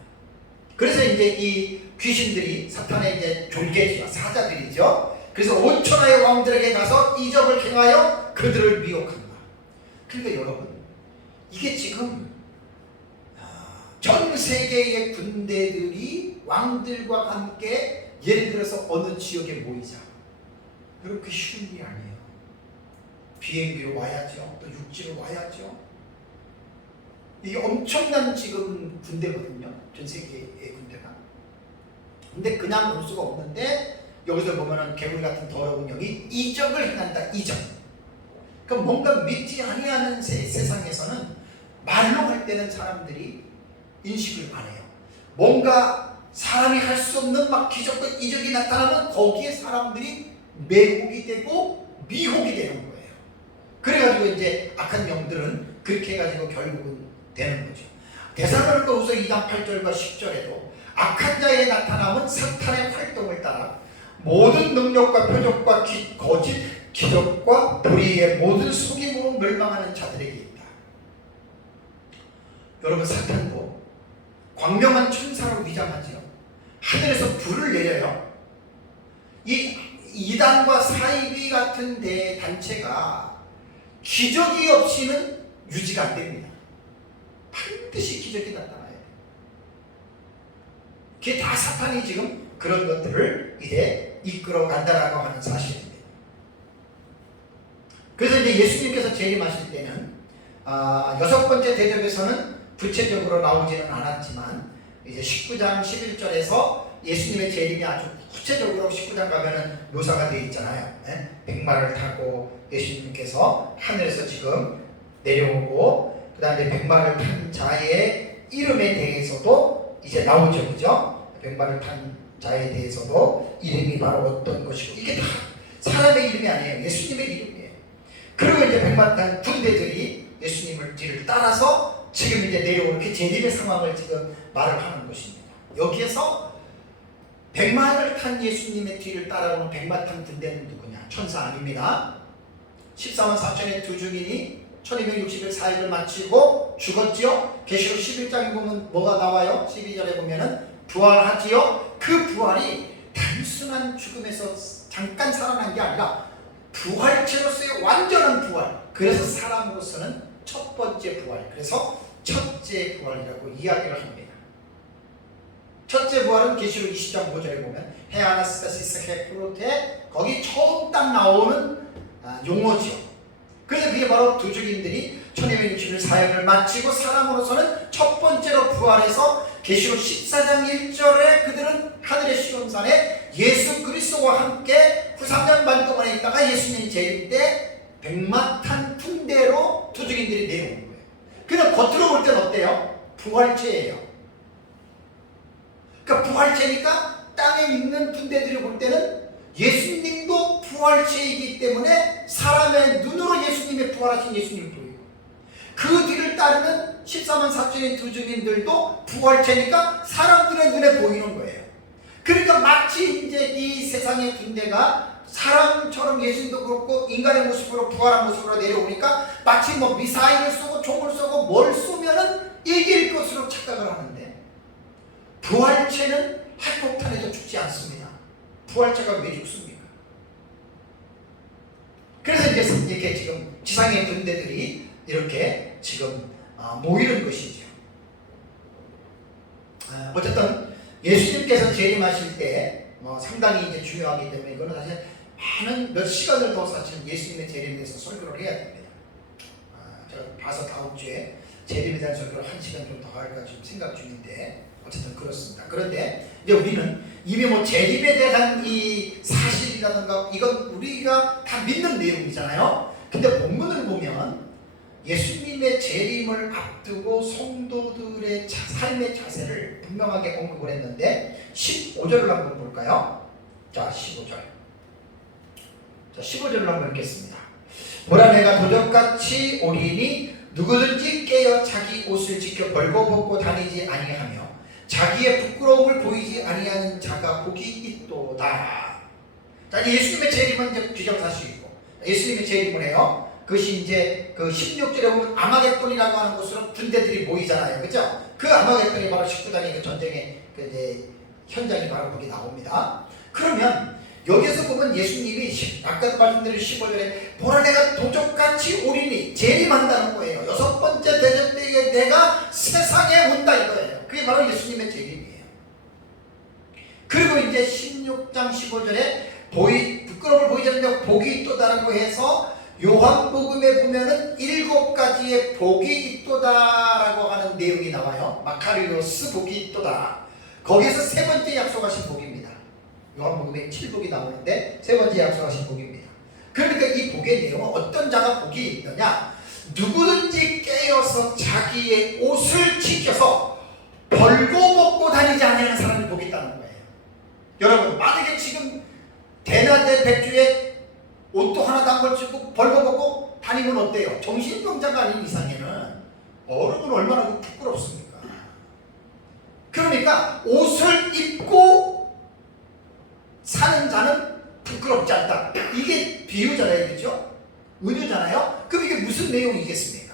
그래서 이제 이 귀신들이 사탄의 이제 졸개지와 사자들이죠. 그래서 5천하의 왕들에게 가서 이적을 행하여 그들을 미혹한다. 그러니까 여러분, 이게 지금 전 세계의 군대들이 왕들과 함께 예를 들어서 어느 지역에 모이자. 여러분, 그게 쉬운 일이 아니에요. 비행기로 와야죠. 또 육지로 와야죠. 이게 엄청난 지금 군대거든요. 전 세계의 군대가. 근데 그냥 올 수가 없는데, 여기서 보면은 개구리 같은 더러운 영이 이적을 행한다. 이적. 그럼 뭔가 믿지 아니하는 세상에서는 말로 할 때는 사람들이 인식을 안 해요. 뭔가 사람이 할 수 없는 막 기적과 이적이 나타나면 거기에 사람들이 매혹이 되고 미혹이 되는 거예요. 그래가지고 이제 악한 영들은 그렇게 해가지고 결국은 되는 거죠. 데살로니가후서 2장 8절과 10절에도 악한 자에 나타남은 사탄의 활동을 따라 모든 능력과 표적과 거짓 기적과 불의의 모든 속임으로 멸망하는 자들에게 있다. 여러분, 사탄도 광명한 천사로 위장하지요. 하늘에서 불을 내려요. 이 이단과 사이비 같은 단체가 기적이 없이는 유지가 안 됩니다. 반드시 기적이 나타나야 돼요. 그게 다 사탄이 지금 그런 것들을 이제 이끌어 간다라고 하는 사실입니다. 그래서 이제 예수님께서 재림하실 때는 6번째 대접에서는 구체적으로 나오지는 않았지만 이제 19장 11절에서 예수님의 재림이 아주 구체적으로 19장 가면은 묘사가 되어 있잖아요. 백마를 타고 예수님께서 하늘에서 지금 내려오고, 그 다음에 백마를 탄 자의 이름에 대해서도 이제 나오죠. 그죠? 백마를 탄 자에 대해서도 이름이 바로 어떤 것이고, 이게 다 사람의 이름이 아니에요. 예수님의 이름이에요. 그리고 이제 백마 탄 군대들이 예수님을 뒤를 따라서 지금 이제 내려오는 그 재림의 상황을 지금 말을 하는 것입니다. 여기에서 백마를 탄 예수님의 뒤를 따라오는 백마 탄 군대는 누구냐? 천사 아닙니다. 14만 4천의 두 증인이 1260일 사역을 마치고 죽었지요. 계시록 11장에 보면 뭐가 나와요? 12절에 보면은 부활하지요. 그 부활이 단순한 죽음에서 잠깐 살아난 게 아니라 부활체로서의 완전한 부활. 그래서 사람으로서는 첫 번째 부활. 그래서 첫째 부활이라고 이야기를 합니다. 첫째 부활은 계시록 20장 5절에 보면 헤아나스타시스 헤프로테, 거기 처음 딱 나오는 용어지요. 그래서 그게 바로 두 증인들이 1260일 사역을 마치고 사람으로서는 첫 번째로 부활해서 계시록 14장 1절에 그들은 하늘의 시온산에 예수 그리스도와 함께 3년 반 동안에 있다가 예수님 재림 때 백마 탄 군대로 두 증인들이 내려오는 거예요. 그냥 겉으로 볼 때는 어때요? 부활체예요. 그러니까 부활체니까 땅에 있는 군대들이 볼 때는 예수님도 부활체이기 때문에 사람의 눈으로 예수님의 부활하신 예수님을 보이고, 그 뒤를 따르는 14만 4천의 두 증인들도 부활체니까 사람들의 눈에 보이는 거예요. 그러니까 마치 이제 이 세상의 군대가 사람처럼 예수님도 그렇고 인간의 모습으로 부활한 모습으로 내려오니까 마치 뭐 미사일을 쏘고 총을 쏘고 뭘 쏘면은 이길 것으로 착각을 하는데 부활체는 핵폭탄에도 죽지 않습니다. 부활체가 왜 죽습니까? 그래서 이제 이렇게 지금 지상의 군대들이 이렇게 지금 모이는 것이죠. 어쨌든 예수님께서 재림하실 때 상당히 이제 중요하기 때문에 이거는 사실 많은 몇 시간을 더 사실 예수님의 재림에 대해서 설교를 해야 됩니다. 제가 봐서 다음 주에 재림에 대한 설교를 1시간 좀 더 할까 지금 생각 중인데 어쨌든 그렇습니다. 그런데 이제 우리는 이미 뭐 재림에 대한 이 사실이라든가 이건 우리가 다 믿는 내용이잖아요. 근데 본문을 보면 예수님의 재림을 앞두고 성도들의 삶의 자세를 분명하게 언급을 했는데 15절을 한번 볼까요? 자, 15절. 자, 15절을 한번 읽겠습니다. 보라 내가 도적같이 오리니 누구든지 깨어 자기 옷을 지켜 벌거벗고 다니지 아니하며 자기의 부끄러움을 보이지 아니하는 자가 복이 있도다. 자, 예수님의 재림은 이제 기정사실이고 예수님의 재림을 해요. 그것이 이제 그 16절에 보면 아마겟돈이라고 하는 곳으로 군대들이 모이잖아요. 그죠? 그 아마겟돈이 바로 19장의 그 전쟁의 그 이제 현장이 바로 거기 나옵니다. 그러면 여기서 보면 예수님이 아까도 말씀드린 15절에 보라 내가 도적같이 오리니 재림한다는 거예요. 6번째 대접 때에 내가 세상에 온다 이거예요. 그게 바로 예수님의 재림이에요. 그리고 이제 16장 15절에 부끄러움을 보이지 않는데 복이 있도다라고 해서 요한복음에 보면은 7가지의 복이 있도다라고 하는 내용이 나와요. 마카리오스 복이 있도다. 거기서 세 번째 약속하신 복입니다. 요한복음에 7복이 나오는데 세 번째 약속하신 복입니다. 그러니까 이 복의 내용은 어떤 자가 복이 있느냐? 누구든지 깨어서 자기의 옷을 지켜서 벌거벗고 다니지 않는 사람이 복이 있다는 거예요. 여러분 만약에 지금 대낮에 백주에 옷도 하나도 안 걸치고 벌거벗고 다니면 어때요? 정신병자가 아닌 이상에는 여러분 얼마나 부끄럽습니까? 그러니까 옷을 입고 사는 자는 부끄럽지 않다. 이게 비유잖아요. 그렇죠? 은유잖아요. 그럼 이게 무슨 내용이겠습니까?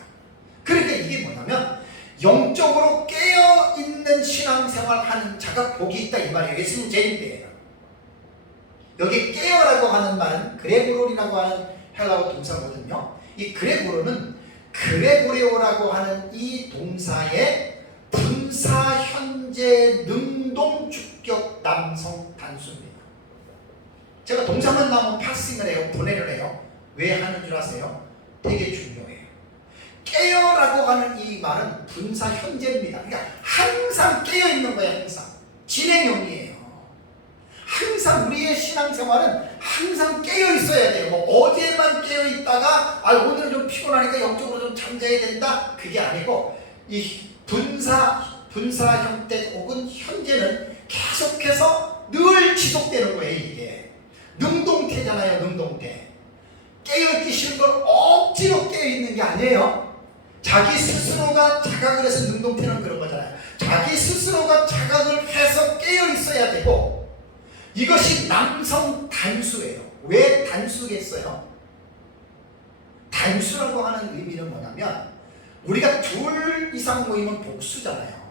그러니까 이게 뭐냐면 영적으로 깨어있는 신앙생활 하는 자가 복이 있다 이 말이에요. 예수님 재림 때예요. 여기 깨어라고 하는 말은 그레고롤이라고 하는 헬라어 동사거든요. 이 그레고롤은 그레고레오라고 하는 이 동사의 분사 현재 능동 주격 남성 단수입니다. 제가 동사만 나오면 파싱을 해요. 분해를 해요. 왜 하는 줄 아세요? 되게 중요해요. 깨어라고 하는 이 말은 분사 현재입니다. 그러니까 항상 깨어 있는 거예요. 항상 진행형이에요. 항상 우리의 신앙생활은 항상 깨어 있어야 돼요. 뭐 어제만 깨어 있다가 오늘 좀 피곤하니까 영적으로 좀 잠자야 된다. 그게 아니고 이 분사 형태 혹은 현재는 계속해서 늘 지속되는 거예요. 이게 능동태잖아요. 능동태. 깨어있기 싫은 걸 억지로 깨어있는 게 아니에요. 자기 스스로가 자각을 해서 능동태는 그런 거잖아요. 자기 스스로가 자각을 해서 깨어있어야 되고 이것이 남성 단수예요. 왜 단수겠어요? 단수라고 하는 의미는 뭐냐면 우리가 둘 이상 모이면 복수잖아요.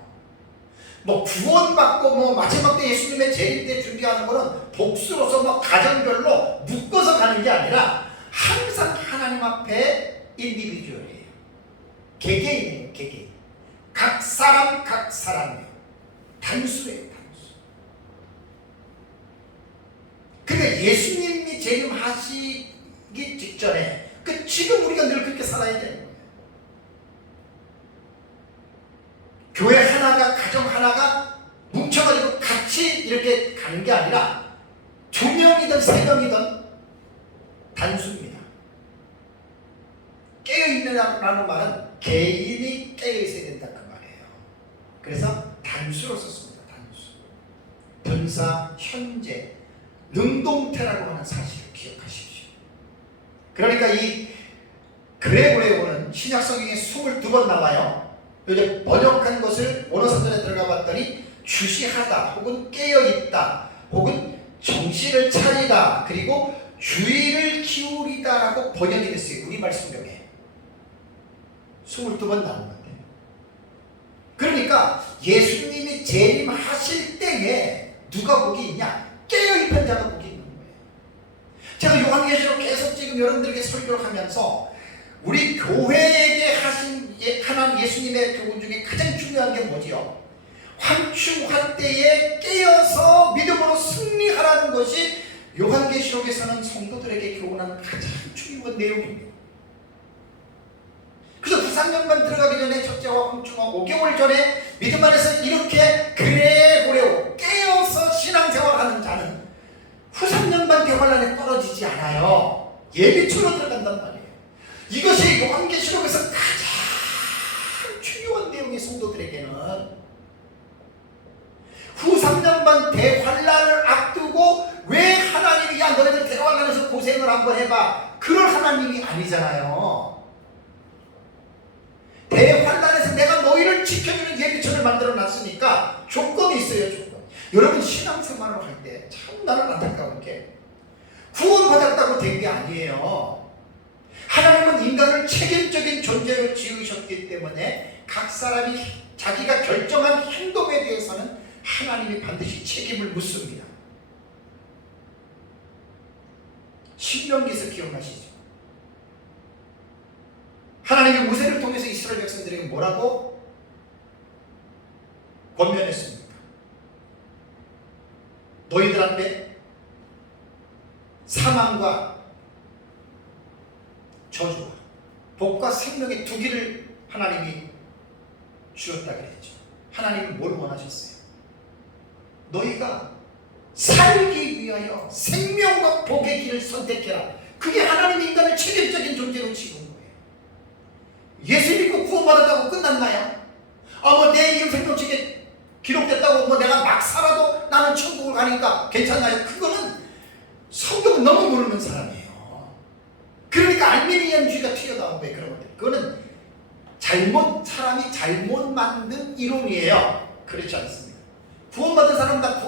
뭐 구원받고 뭐 마지막 때 예수님의 재림 때 준비하는 거는 복수로서 뭐 가정별로 묶어서 가는 게 아니라 항상 하나님 앞에 인디비주얼이에요. 개개인이에요. 개개인. 각 사람이에요. 단수예요. 그러니까 예수님이 재림하시기 직전에 지금 우리가 늘 그렇게 살아야 되는 거예요. 교회 하나가 가정 하나가 뭉쳐가지고 같이 이렇게 가는 게 아니라 2명이든 3명이든 단수입니다. 깨어있느라는 말은 개인이 깨어있어야 된다 그 말이에요. 그래서 단수로 썼습니다. 단수. 분사 현재 능동태라고 하는 사실을 기억하십시오. 그러니까 이 그레고레오는 신약성경에 22번 나와요. 이제 번역한 것을 원어사전에 들어가 봤더니 주시하다 혹은 깨어있다 혹은 정신을 차리다 그리고 주의를 기울이다라고 번역이 됐어요. 우리말 성경에 22번 나온 건데, 그러니까 예수님이 재림하실 때에 누가 복이 있냐? 깨어있는 자가 복이 있는 거예요. 제가 요한계시록 계속 지금 여러분들에게 설교를 하면서 우리 교회에게 하신 하나님 예수님의 교훈 중에 가장 중요한 게 뭐지요? 환추할 때에 깨어서 믿음으로 승리하라는 것이 요한계시록에서는 성도들에게 교훈하는 가장 중요한 내용입니다. 그래서 부산년만 들어가기 전에 첫째와 황충하 5개월 전에 믿음 안에서 이렇게 그래 보래오 깨어서 신앙생활하는 자는 후 3년반 대환란에 떨어지지 않아요. 예비초로 들어간단 말이에요. 이것이 요한계시록에서 가장 중요한 내용이 성도들에게는 후 3년반 대환란을 앞두고 왜 하나님이 야 너희들 대환란에서 고생을 한번 해봐 그럴 하나님이 아니잖아요. 대환란에서 내가 너희를 지켜주는 예비처를 만들어 놨으니까 조건이 있어요. 조건. 여러분 신앙생활을 할 때 참 나는 안타까운 게 구원받았다고 된 게 아니에요. 하나님은 인간을 책임적인 존재로 지으셨기 때문에 각 사람이 자기가 결정한 행동에 대해서는 하나님이 반드시 책임을 묻습니다. 신명기에서 기억나시죠? 하나님이 모세를 통해서 이스라엘 백성들에게 뭐라고 권면했습니까? 너희들한테 사망과 저주와 복과 생명의 두 길을 하나님이 주었다 그랬죠. 하나님은 뭘 원하셨어요? 너희가 살기 위하여 생명과 복의 길을 선택해라. 그게 하나님이 인간을 책임적인 존재로 지은 거예요. 예수 믿고 구원받았다고 끝났나요? 내 이름 생명책에 기록됐다고 내가 막 살아도 나는 천국을 가니까 괜찮나요? 그거는 성경을 너무 모르는 사람이에요. 그러니까 알미니안주의가 튀어나온 거예요. 그런 것들. 그거는 사람이 잘못 만든 이론이에요. 그렇지 않습니다. 구원받은 사람은 다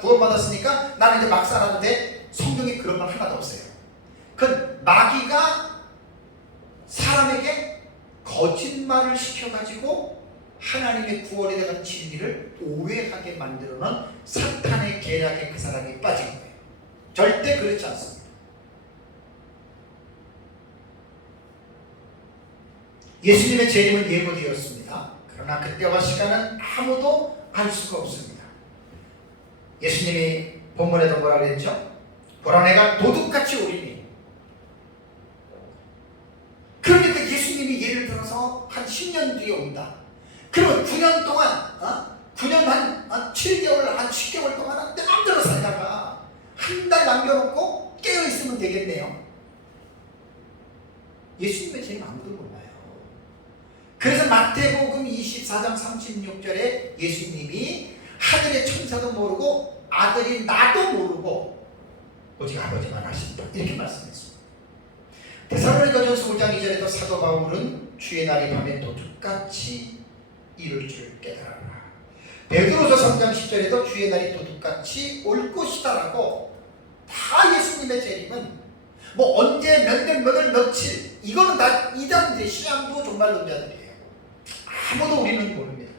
구원받았으니까 나는 이제 막 살아도 돼. 성경에 그런 말 하나도 없어요. 그 마귀가 사람에게 거짓말을 시켜가지고 하나님의 구원에 대한 진리를 오해하게 만들어놓은 사탄의 계략에 그 사람이 빠진 거예요. 절대 그렇지 않습니다. 예수님의 재림은 예고되었습니다. 그러나 그때와 시간은 아무도 알 수가 없습니다. 예수님이 본문에도 뭐라 그랬죠? 보라 내가 도둑같이 오리니. 그러니까 예수님이 예를 들어서 한 10년 뒤에 온다. 그러면 9년 동안 9년 한 7개월 한 10개월 동안 내 마음대로 살다가 한 달 남겨놓고 깨어있으면 되겠네요. 예수님의 재림 아무도 몰라요. 그래서 마태복음 24장 36절에 예수님이 하늘의 천사도 모르고 아들인 나도 모르고 오직 아버지만 아신다 이렇게 말씀했습니다. 데살로니가전서 5장 2절에도 사도 바울은 주의 날이 밤에 도둑같이 이룰 줄 깨달아라. 베드로서 3장 10절에도 주의 날이 도둑같이 올 것이다라고 다 예수님의 재림은 언제 몇 년 몇 월 며칠 이거는 다 이단들 신앙도 종말론자들이에요. 아무도 우리는 모릅니다.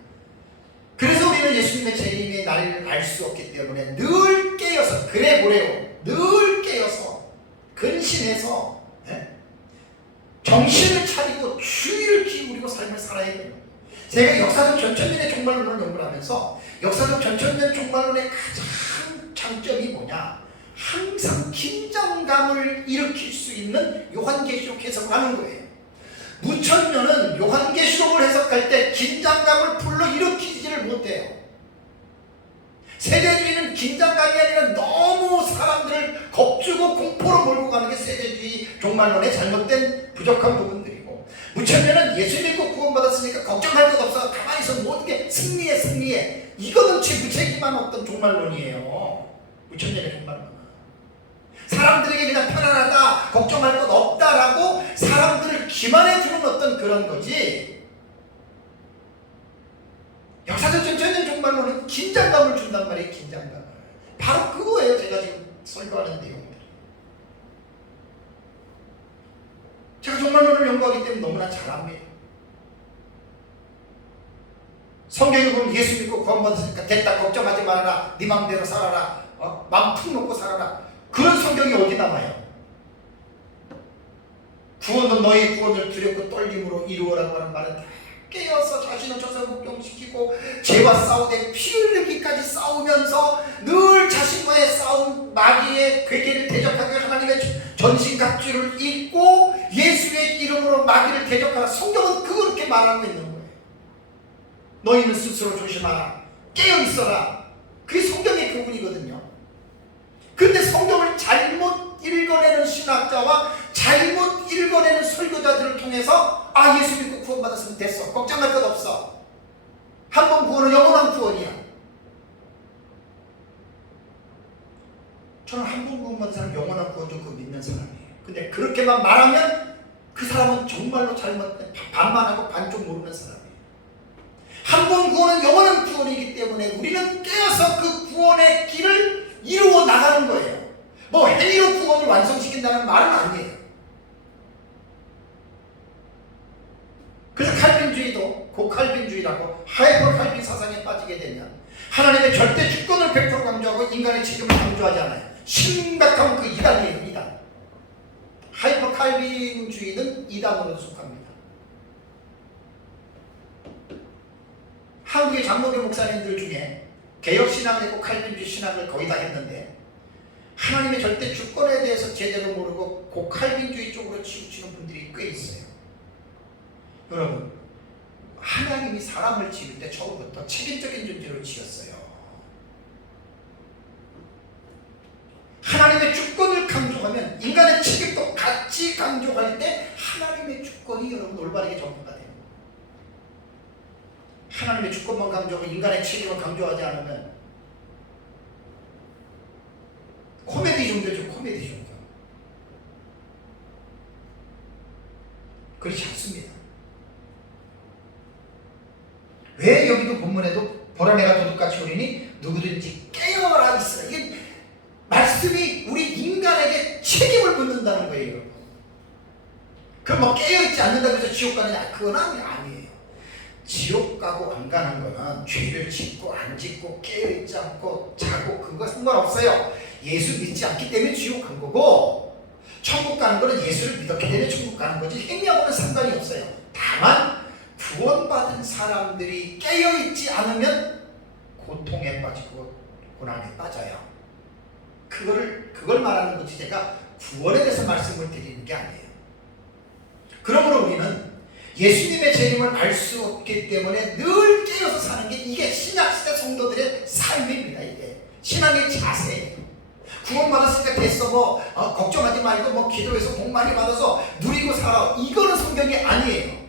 그래서 우리는 예수님의 재림의 날을 알 수 없기 때문에 늘 깨어서 그래 보래요. 늘 깨어서 근신해서 정신을 차리고 주의를 기울이고 삶을 살아야 돼요. 제가 역사적 전천년의 종말론을 연구를 하면서 역사적 전천년 종말론의 가장 장점이 뭐냐? 항상 긴장감을 일으킬 수 있는 요한계시록 해석을 하는 거예요. 무천년은 요한계시록을 해석할 때 긴장감을 불러일으키지를 못해요. 세대주의는 긴장감이 아니라 너무 사람들을 겁주고 공포로 몰고 가는 게 세대주의 종말론의 잘못된 부족한 부분들이고, 무천년은 예수 믿고 구원받았으니까 걱정할 것 없어 가만히 있어 모든 게 승리해 이거는 무책임한 어떤 종말론이에요. 무천년의 종말론 사람들에게 그냥 편안하다 걱정할 것 없다라고 사람들을 기만해 주는 어떤 그런 거지, 역사적 전천년 종말론은 긴장감을 준단 말이에요. 긴장감을. 바로 그거예요. 제가 지금 설교하는 내용들. 제가 정말 너를 연구하기 때문에 너무나 잘합니다. 성경에 보면 예수 믿고 구원받았으니까 됐다 걱정하지 말아라 네 맘대로 살아라 마음 푹 놓고 살아라 그런 성경이 어디 나와요? 구원은 너희 구원을 두렵고 떨림으로 이루어라고 하는 말은 깨어서 자신을 저성복종시키고 죄와 싸우되 피 흘리기까지 싸우면서 늘 자신과의 싸움 마귀의 괴계를 대적하고 하나님의 전신갑주를 입고 예수의 이름으로 마귀를 대적하라. 성경은 그렇게 말하고 있는 거예요. 너희는 스스로 조심하라. 깨어있어라. 그게 성경의 교훈이거든요. 근데 성경을 잘못 읽어내는 신학자와 잘못 읽어내는 설교자들을 통해서 예수 믿고 구원받았으면 됐어. 걱정할 것 없어. 한 번 구원은 영원한 구원이야. 저는 한 번 구원받은 사람 영원한 구원 좀 믿는 사람이에요. 근데 그렇게만 말하면 그 사람은 정말로 잘못 반만 하고 반 좀 모르는 사람이에요. 한 번 구원은 영원한 구원이기 때문에 우리는 깨어서 그 구원의 길을 이루어 나가는 거예요. 뭐 행위로 구원을 완성시킨다는 말은 아니에요. 그래서 칼빈주의도 고칼빈주의라고 하이퍼 칼빈 사상에 빠지게 되면 하나님의 절대 주권을 100% 강조하고 인간의 책임을 강조하지 않아요. 심각한 그 이단이에요. 이단. 하이퍼 칼빈주의는 이단으로 속합니다. 한국의 장로교 목사님들 중에 개혁신학을 했고 칼빈주의 신학을 거의 다 했는데 하나님의 절대 주권에 대해서 제대로 모르고 고칼빈주의 쪽으로 치우치는 분들이 꽤 있어요. 여러분, 하나님이 사람을 지을 때 처음부터 책임적인 존재로 지었어요. 하나님의 주권을 강조하면 인간의 책임도 같이 강조할 때 하나님의 주권이 여러분 올바르게 전파가 돼요. 하나님의 주권만 강조하고 인간의 책임을 강조하지 않으면 코미디 정도죠. 코미디 정도. 그렇지 않습니다. 왜 여기도 본문에도 보라 내가 도둑같이 오리니 누구든지 깨어라 있으라. 이게 말씀이 우리 인간에게 책임을 묻는다는 거예요. 여러분. 그럼 뭐 깨어있지 않는다고 해서 지옥 가느냐? 그건 아니에요. 지옥 가고 안 가는 거는 죄를 짓고 안 짓고 깨어있지 않고 자고 그거 상관없어요. 예수 믿지 않기 때문에 지옥 간 거고 천국 가는 거는 예수를 믿었기 때문에 천국 가는 거지 행위하고는 상관이 없어요. 다만 구원받은 사람들이 깨어있지 않으면 고통에 빠지고 고난에 빠져요. 그걸 말하는 거지 제가 구원에 대해서 말씀을 드리는 게 아니에요. 그러므로 우리는 예수님의 재림을 알 수 없기 때문에 늘 깨어서 사는 게 이게 신약시대 성도들의 삶입니다. 이게 신앙의 자세예요. 구원받았으니까 됐어 뭐 걱정하지 말고 뭐 기도해서 복 많이 받아서 누리고 살아. 이거는 성경이 아니에요.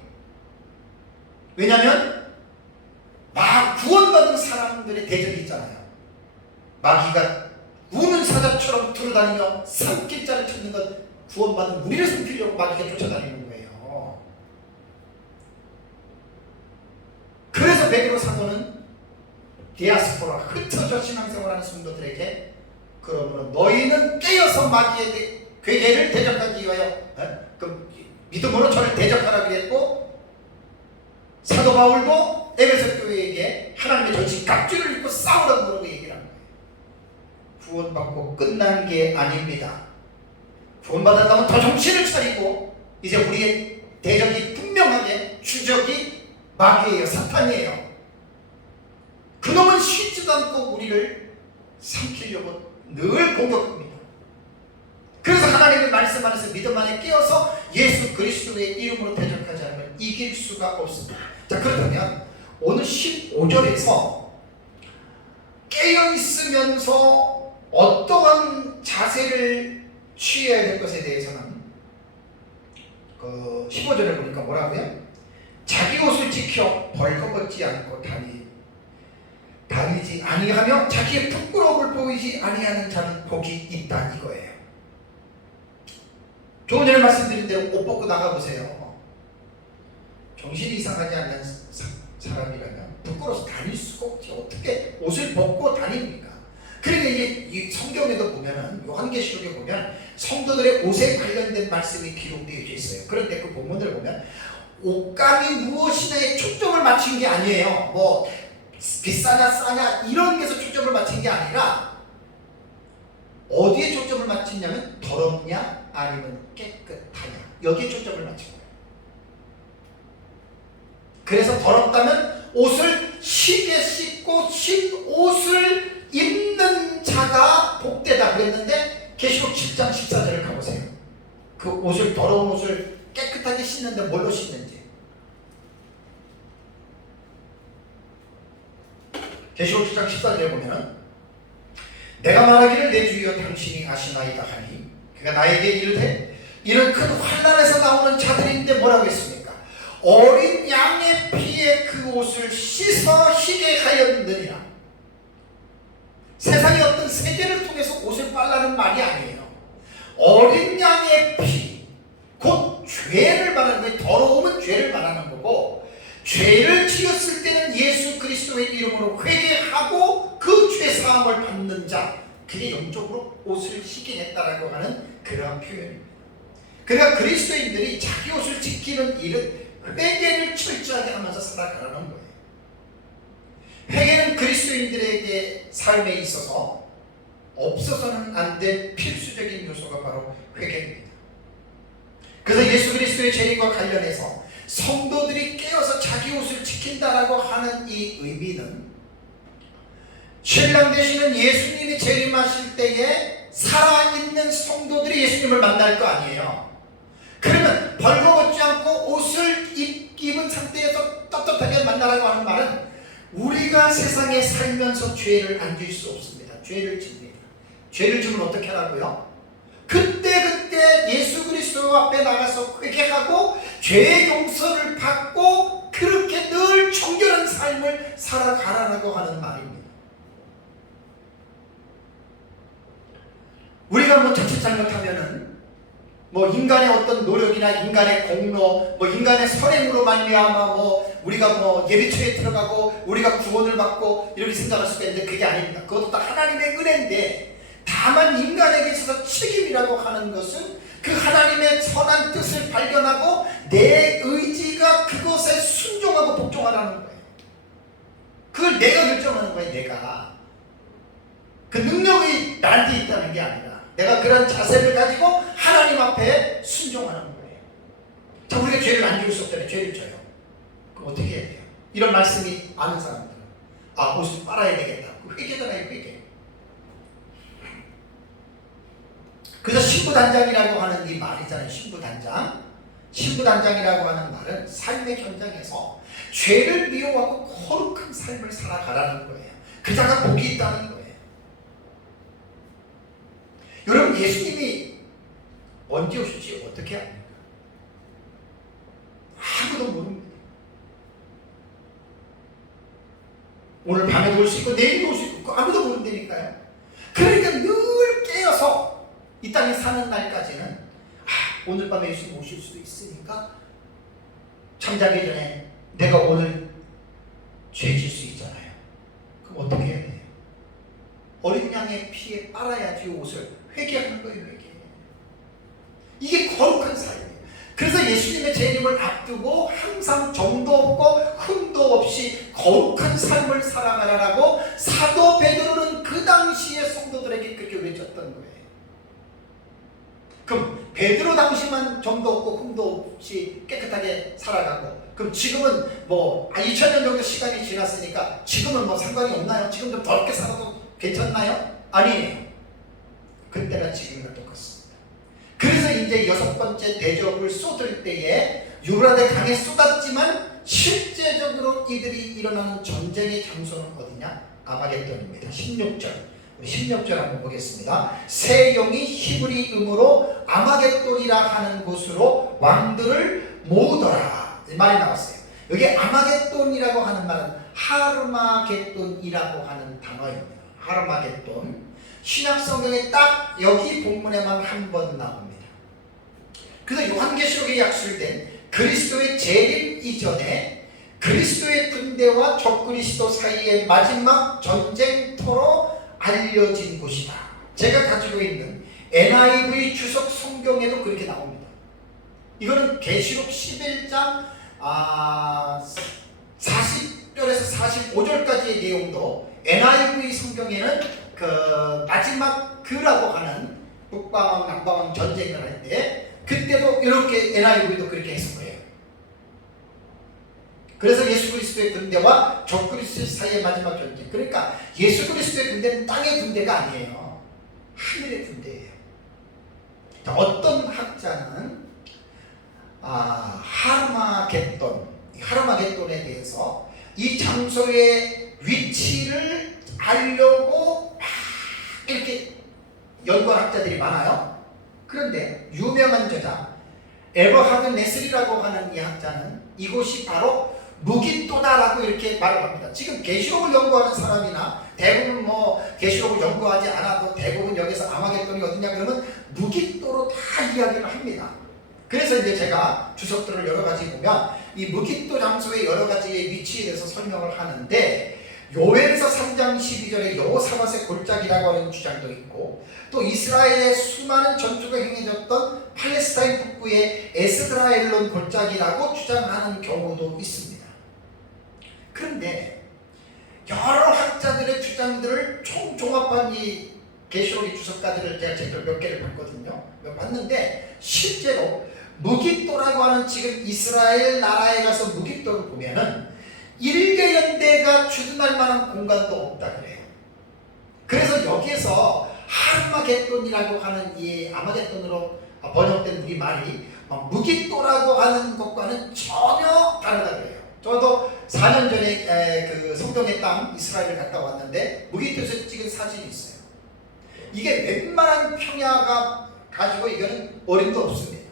왜냐하면 구원받은 사람들의 대적이 있잖아요. 마귀가 우는 사자처럼 두루다니며 산길자를 찾는 것 구원받은 우리를 숨기려고 마귀가 쫓아다니는 거예요. 그래서 베드로 사도는 디아스포라 흩어져 신앙생활하는 성도들에게 그러므로 너희는 깨어서 마귀의 괴계를 대적하기 위하여 믿음으로 저를 대적하라 그랬고 사도 바울도 에베소 교회에게 하나님의 전신 갑주를 입고 싸우라고 그러고 얘기를 한 거예요. 구원받고 끝난 게 아닙니다. 구원받았다면 더 정신을 차리고 이제 우리의 대적이 분명하게 주적이 마귀예요. 사탄이에요. 그놈은 쉬지도 않고 우리를 삼키려고 늘 공격합니다. 그래서 하나님의 말씀 안에서 믿음 안에 깨어서 예수 그리스도의 이름으로 대적하지 않으면 이길 수가 없습니다. 자, 그렇다면 오늘 15절에서 깨어있으면서 어떠한 자세를 취해야 될 것에 대해서는 15절에 보니까 뭐라고요? 자기 옷을 지켜 벌거벗지 않고 다니지 아니하며 자기의 부끄러움을 보이지 아니하는 자는 복이 있다 이거예요. 조금 전에 말씀드린 대로 옷 벗고 나가보세요. 정신이 이상하지 않는 사람이라면 부끄러워서 다닐 수가 없죠. 어떻게 옷을 벗고 다닙니까? 그러니까 이게 이 성경에도 보면은 요한계시록에 보면 성도들의 옷에 관련된 말씀이 기록되어 있어요. 그런데 그 본문을 보면 옷감이 무엇이냐에 초점을 맞춘 게 아니에요. 뭐 비싸냐 싸냐 이런 데서 초점을 맞춘 게 아니라 어디에 초점을 맞추냐면 더럽냐 아니면 깨끗하냐 여기에 초점을 맞춘 거예요. 그래서 더럽다면 옷을 시게 씻고 옷을 입는 자가 복되다 그랬는데 계시록 10장 14절을 가보세요. 그 옷을 더러운 옷을 깨끗하게 씻는데 뭘로 씻는지 계시록 10장 14절에 보면 내가 말하기를 내 주여 당신이 아시나이다 하니 그가 나에게 이르되 이런 큰 환난에서 나오는 자들인데 뭐라고 했습니까? 어린 양의 피에 그 옷을 씻어 희게 하였느니라. 세상의 어떤 세계를 통해서 옷을 빨라는 말이 아니에요. 어린 양의 피, 곧 죄를 말하는 거예요. 더러움은 죄를 말하는 거고 죄를 지었을 때는 예수 그리스도의 이름으로 회개하고 그 죄 사함을 받는 자, 그게 영적으로 옷을 희게 했다라고 하는 그러한 표현입니다. 그러니까 그리스도인들이 자기 옷을 지키는 일은 회개를 철저하게 하면서 살아가라는 거예요. 회개는 그리스도인들에게 삶에 있어서 없어서는 안 될 필수적인 요소가 바로 회개입니다. 그래서 예수 그리스도의 재림과 관련해서 성도들이 깨어서 자기 옷을 지킨다라고 하는 이 의미는 신랑 되시는 예수님이 재림하실 때에 살아있는 성도들이 예수님을 만날 거 아니에요. 그러면 벌거벗지 않고 옷을 입은 상태에서 떳떳하게 만나라고 하는 말은 우리가 세상에 살면서 죄를 안 질 수 없습니다. 죄를 집니다. 죄를 지면 어떻게 하라고요? 그때 예수 그리스도 앞에 나가서 회개하고 죄의 용서를 받고 그렇게 늘 정결한 삶을 살아가라고 하는 말입니다. 우리가 뭐 자칫 잘못하면은 뭐 인간의 어떤 노력이나 인간의 공로, 뭐 인간의 선행으로 말미암아 뭐 우리가 뭐 예배처에 들어가고 우리가 구원을 받고 이렇게 생각할 수가 있는데 그게 아닙니다. 그것도 다 하나님의 은혜인데 다만 인간에게 있어서 책임이라고 하는 것은 그 하나님의 선한 뜻을 발견하고 내 의지가 그것에 순종하고 복종하라는 거예요. 그걸 내가 결정하는 거예요. 내가 그 능력이 나한테 있다는 게 아니라 내가 그런 자세를 가지고 하나님 앞에 순종하는 거예요. 자, 우리가 죄를 안 지을 수 없다면 죄를 져요. 그럼 어떻게 해야 돼요? 이런 말씀이 아는 사람들은 아, 옷을 빨아야 되겠다. 회개잖아요, 회개. 그래서 신부단장이라고 하는 이 말이잖아요. 신부단장. 신부단장이라고 하는 말은 삶의 현장에서 죄를 미워하고 거룩한 삶을 살아가라는 거예요. 그 자가 복이 있다는 거예요. 여러분, 예수님이 언제 오실지 어떻게 압니까? 아무도 모릅니다. 오늘 밤에도 올 수 있고 내일도 올 수 있고 아무도 모른다니까요. 그러니까 늘 깨어서 이 땅에 사는 날까지는 오늘 밤에 예수님 오실 수도 있으니까 잠자기 전에 내가 오늘 죄 질 수 있잖아요. 그럼 어떻게 해야 돼요? 어린 양의 피에 빨아야지 옷을 회개하는 거예요. 회개. 이게 거룩한 삶이에요. 그래서 예수님의 재림을 앞두고 항상 정도 없고 흠도 없이 거룩한 삶을 살아가라라고 사도 베드로는 그 당시의 성도들에게 그렇게 외쳤던 거예요. 그럼 베드로 당시만 정도 없고 흠도 없이 깨끗하게 살아가고 그럼 지금은 뭐 2000년 정도 시간이 지났으니까 지금은 뭐 상관이 없나요? 지금도 더럽게 살아도 괜찮나요? 아니에요. 그때나 지금이나 똑같습니다. 그래서 이제 6번째 대접을 쏟을 때에 유브라데 강에 쏟았지만 실제적으로 이들이 일어나는 전쟁의 장소는 어디냐? 아마겟돈입니다. 16절 한번 보겠습니다. 새 영이 히브리 음으로 아마겟돈이라 하는 곳으로 왕들을 모으더라 말이 나왔어요. 여기 아마겟돈이라고 하는 말은 하르마겟돈이라고 하는 단어입니다. 하르마겟돈. 신약 성경에 딱 여기 본문에만 한 번 나옵니다. 그래서 요한계시록에 약술된 그리스도의 재림 이전에 그리스도의 군대와 적그리스도 사이의 마지막 전쟁터로 알려진 곳이다. 제가 가지고 있는 NIV 주석 성경에도 그렇게 나옵니다. 이거는 계시록 11장 40절에서 45절까지의 내용도 NIV 성경에는 그 마지막 그라고 하는 북방왕 남방왕 전쟁을 할 때 그때도 이렇게 NIV도 그렇게 해석해요. 그래서 예수 그리스도의 군대와 적그리스도 사이의 마지막 전쟁. 그러니까 예수 그리스도의 군대는 땅의 군대가 아니에요. 하늘의 군대예요. 자, 어떤 학자는 하르마겟돈에 대해서 이 장소의 위치를 알려고 막 이렇게 연구한 학자들이 많아요. 그런데 유명한 저자 에버하드 네슬이라고 하는 이 학자는 이곳이 바로 무깃도다라고 이렇게 말을 합니다. 지금 계시록을 연구하는 사람이나 대부분 계시록을 연구하지 않아도 대부분 여기서 아마겟돈이 어디냐 그러면 무깃도로 다 이야기를 합니다. 그래서 이제 제가 주석들을 여러 가지 보면 이 무깃도 장소의 여러 가지의 위치에 대해서 설명을 하는데 요엘서 3장 12절에 여호사밧의 골짜기라고 하는 주장도 있고 또 이스라엘의 수많은 전투가 행해졌던 팔레스타인 북부의 에스드라엘론 골짜기라고 주장하는 경우도 있습니다. 그런데 여러 학자들의 주장들을 총종합한 이 계시록의 주석가들을 제가 책을 몇 개를 봤거든요. 봤는데 실제로 무깃도라고 하는 지금 이스라엘 나라에 가서 무깃도를 보면은 일개연대가 주둔할 만한 공간도 없다 그래요. 그래서 여기에서 하르마겟돈이라고 하는 이 아마겟돈으로 번역된 우리말이 무깃도라고 하는 것과는 전혀 다르다 그래요. 저도 4년 전에 그 성경의 땅 이스라엘을 갔다 왔는데 무깃도에서 찍은 사진이 있어요. 이게 웬만한 평야가 가지고 이거는 어림도 없습니다.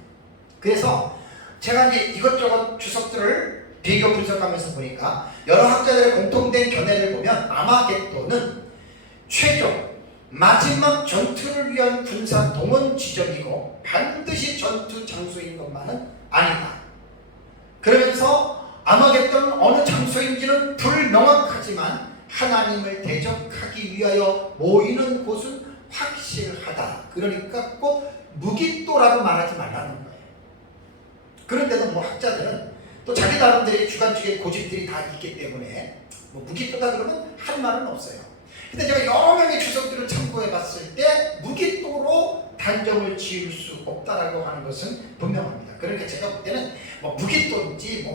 그래서 제가 이제 이것저것 주석들을 비교 분석하면서 보니까 여러 학자들의 공통된 견해를 보면 아마겟돈은 최종 마지막 전투를 위한 군사 동원 지점이고 반드시 전투 장소인 것만은 아니다. 그러면서 아마겟돈은 어느 장소인지는 불명확하지만 하나님을 대적하기 위하여 모이는 곳은 확실하다. 그러니까 꼭 무깃도라고 말하지 말라는 거예요. 그런데도 학자들은 또 자기 나름대로의 주관적인 고집들이 다 있기 때문에 무깃도다 그러면 할 말은 없어요. 근데 제가 여러 명의 주석들을 참고해 봤을 때 무깃도로 단정을 지을 수 없다라고 하는 것은 분명합니다. 그러니까 제가 볼 때는 무깃도인지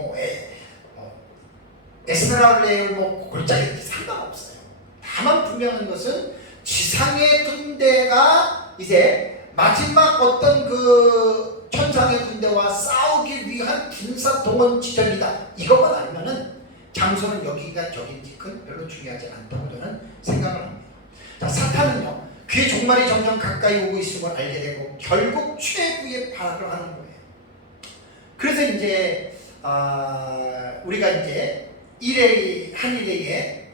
에스메랄레 골짜기인지 상관없어요. 다만 분명한 것은 지상의 군대가 이제 마지막 어떤 그 천상의 군대와 싸우기 위한 군사 동원 지점이다. 이것만 알면은 장소는 여기가 저긴지 별로 중요하지 않다고 저는 생각을 합니다. 자, 사탄은요, 그의 종말이 점점 가까이 오고 있음을 알게 되고 결국 최후의 파악을 하는 거예요. 그래서 이제 우리가 이제 한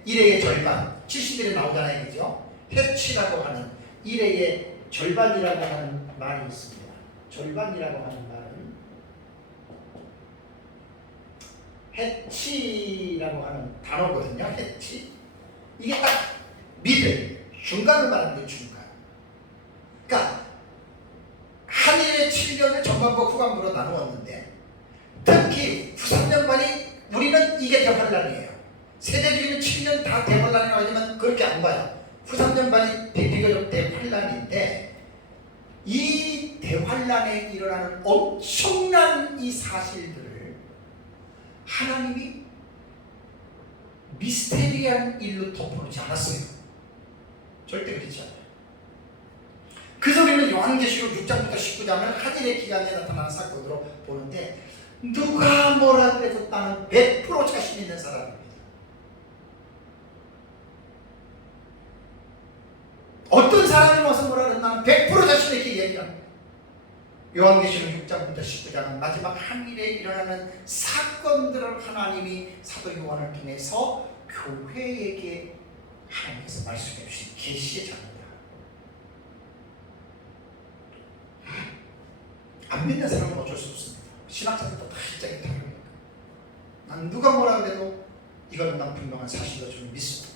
일의 절반 70일에 나오잖아요, 그죠? 해치라고 하는 일의 절반이라고 하는 말이 있습니다. 절반이라고 하는 말은 해치라고 하는 단어거든요. 해치. 이게 딱 미들, 중간을 말하는 게 중간. 그러니까 한일의 7년을 전반부 후반부로 나누었는데 특히 후3년반이 우리는 이게 대환란이에요. 세대주의는 7년 다 대환란이라고 하지만 그렇게 안 봐요. 후3년반이 비교적 대환란인데 이 대환란에 일어나는 엄청난 이 사실들을 하나님이 미스테리한 일로 덮어놓지 않았어요. 절대 그렇지 않아요. 그래서 우리는 요한계시록 6장부터 19장을 한일의 기간에 나타나는 사건으로 보는데 누가 뭐라 그래도 나는 100% 자신 있는 사람입니다. 어떤 사람이 와서 뭐라 그래도 나는 100% 자신 있게 얘기합니다. 요한계시록 6장부터 19장은 마지막 한일에 일어나는 사건들을 하나님이 사도 요한을 통해서 교회에게 하나님께서 말씀해 주신 계시의 장입니다. 안 믿는 사람은 어쩔 수 없습니다. 신학자들도 다 입장이 다릅니다. 난 누가 뭐라 그래도 이거는 난 분명한 사실로 좀 믿습니다.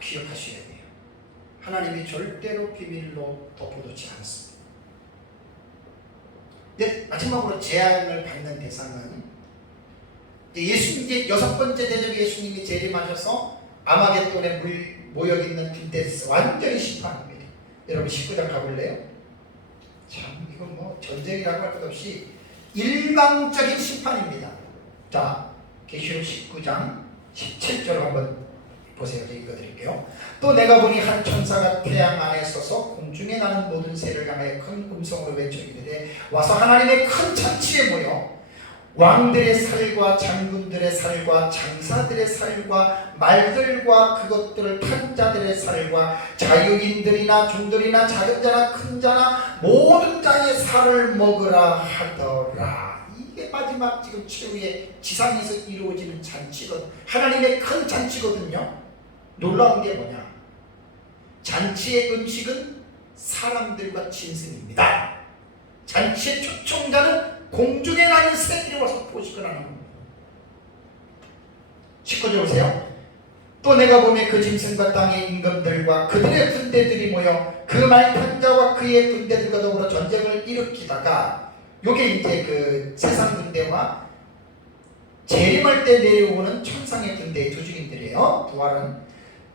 기억하셔야 돼요. 하나님이 절대로 비밀로 덮어놓지 않습니다. 마지막으로 재앙을 받는 대상은 예수님 이제 6번째 대접 예수님이 재림하셔서 아마겟돈에 모여있는 군대에서 완전히 심판합니다. 여러분 19장 가볼래요? 참 이건 뭐 전쟁이라고 할 것 없이 일방적인 심판입니다. 자, 계시록 19장 17절 한번 보세요. 제가 읽어드릴게요. 또 내가 보니 한 천사가 태양 안에 서서 공중에 나는 모든 새를 향하여 큰 음성으로 외쳐 이르되 와서 하나님의 큰 잔치에 모여 왕들의 살과 장군들의 살과 장사들의 살과 말들과 그것들을 탄 자들의 살과 자유인들이나 종들이나 작은 자나 큰 자나 모든 자의 살을 먹으라 하더라. 이게 마지막 지금 최후의 지상에서 이루어지는 잔치거든. 하나님의 큰 잔치거든요. 놀라운 게 뭐냐? 잔치의 음식은 사람들과 짐승입니다. 잔치의 초청자는 공중에 나는 새들이 와서 포식을 하는 겁니다. 19절 보세요. 또 내가 보니 그 짐승과 땅의 임금들과 그들의 군대들이 모여 그 말 탄 자와 그의 군대들과 더불어 전쟁을 일으키다가 요게 이제 그 세상 군대와 재림할 때 내려오는 천상의 군대의 두 증인들이에요. 부활은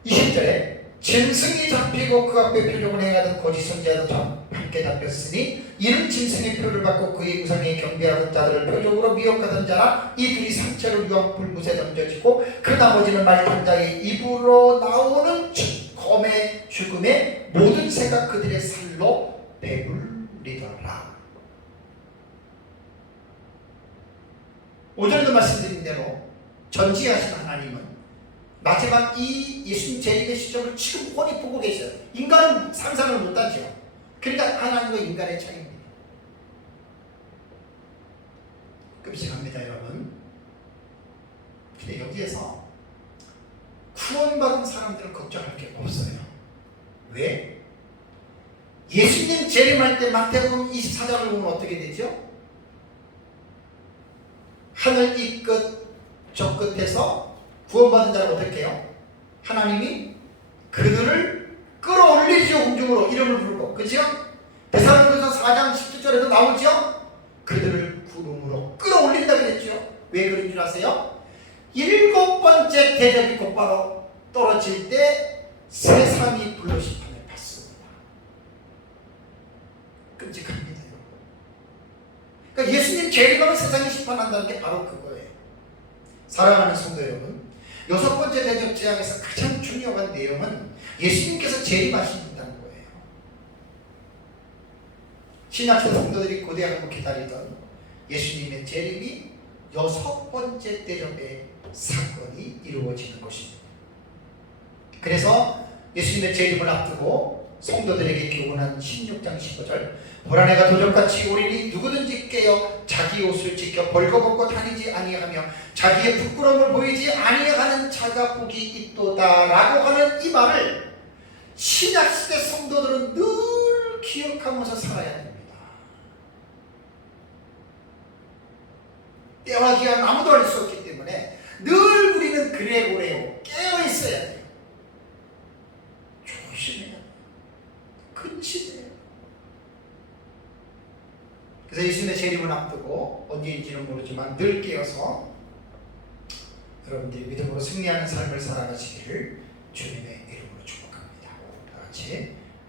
20절에 짐승이 잡히고 그 앞에 표적을 행하던 거짓 선지자도 함께 잡혔으니 이는 짐승의 표를 받고 그의 우상에 경배하던 자들을 표적으로 미혹하던 자나 이 둘이 상체로 유황 불못에 던져지고 그 나머지는 말탄 자의 입으로 나오는 검의 죽음에 모든 새가 그들의 살로 배불리더라. 오전에도 말씀드린 대로 전지하신 하나님은 마지막 이 예수님 재림의 시점을 지금 뻔히 보고 계셔요. 인간은 상상을 못하죠. 그러니까 하나님과 인간의 차이입니다. 끔찍합니다 여러분. 근데 여기에서 구원받은 사람들은 걱정할 게 없어요. 왜? 예수님 재림할 때 마태복음 24장을 보면 어떻게 되죠? 하늘 이 끝 저 끝에서 구원받은 자를 어떻게 해요? 하나님이 그들을 끌어올리죠. 공중으로 이름을 부르고. 그죠? 데살로니가서 4장 17절에도 나오죠? 그들을 구름으로 끌어올린다 그랬죠. 왜 그런 줄 아세요? 7번째 대접이 곧바로 떨어질 때 세상이 불로 심판을 받습니다. 끔찍합니다. 그러니까 예수님 재림하면 세상이 심판한다는 게 바로 그거예요. 사랑하는 성도 여러분, 6번째 대접 재앙에서 가장 중요한 내용은 예수님께서 재림하신다는 거예요. 신약성 성도들이 고대하고 기다리던 예수님의 재림이 6번째 대접의 사건이 이루어지는 것입니다. 그래서 예수님의 재림을 앞두고 성도들에게 교훈한 16장 15절 보라 내가 도적같이 오리니 누구든지 깨어 자기 옷을 지켜 벌거벗고 다니지 아니하며 자기의 부끄러움을 보이지 아니하는 자가 복이 있도다 라고 하는 이 말을 신약시대 성도들은 늘 기억하면서 살아야 됩니다. 때와 기한 아무도 알 수 없기 때문에 늘 우리는 그레고레오 깨어 있어야 돼요. 조심해야 돼요. 근심해요. 그래서 예수님의 재림을 앞두고 언제인지는 모르지만 늘 깨어서 여러분들이 믿음으로 승리하는 삶을 살아가시기를 주님의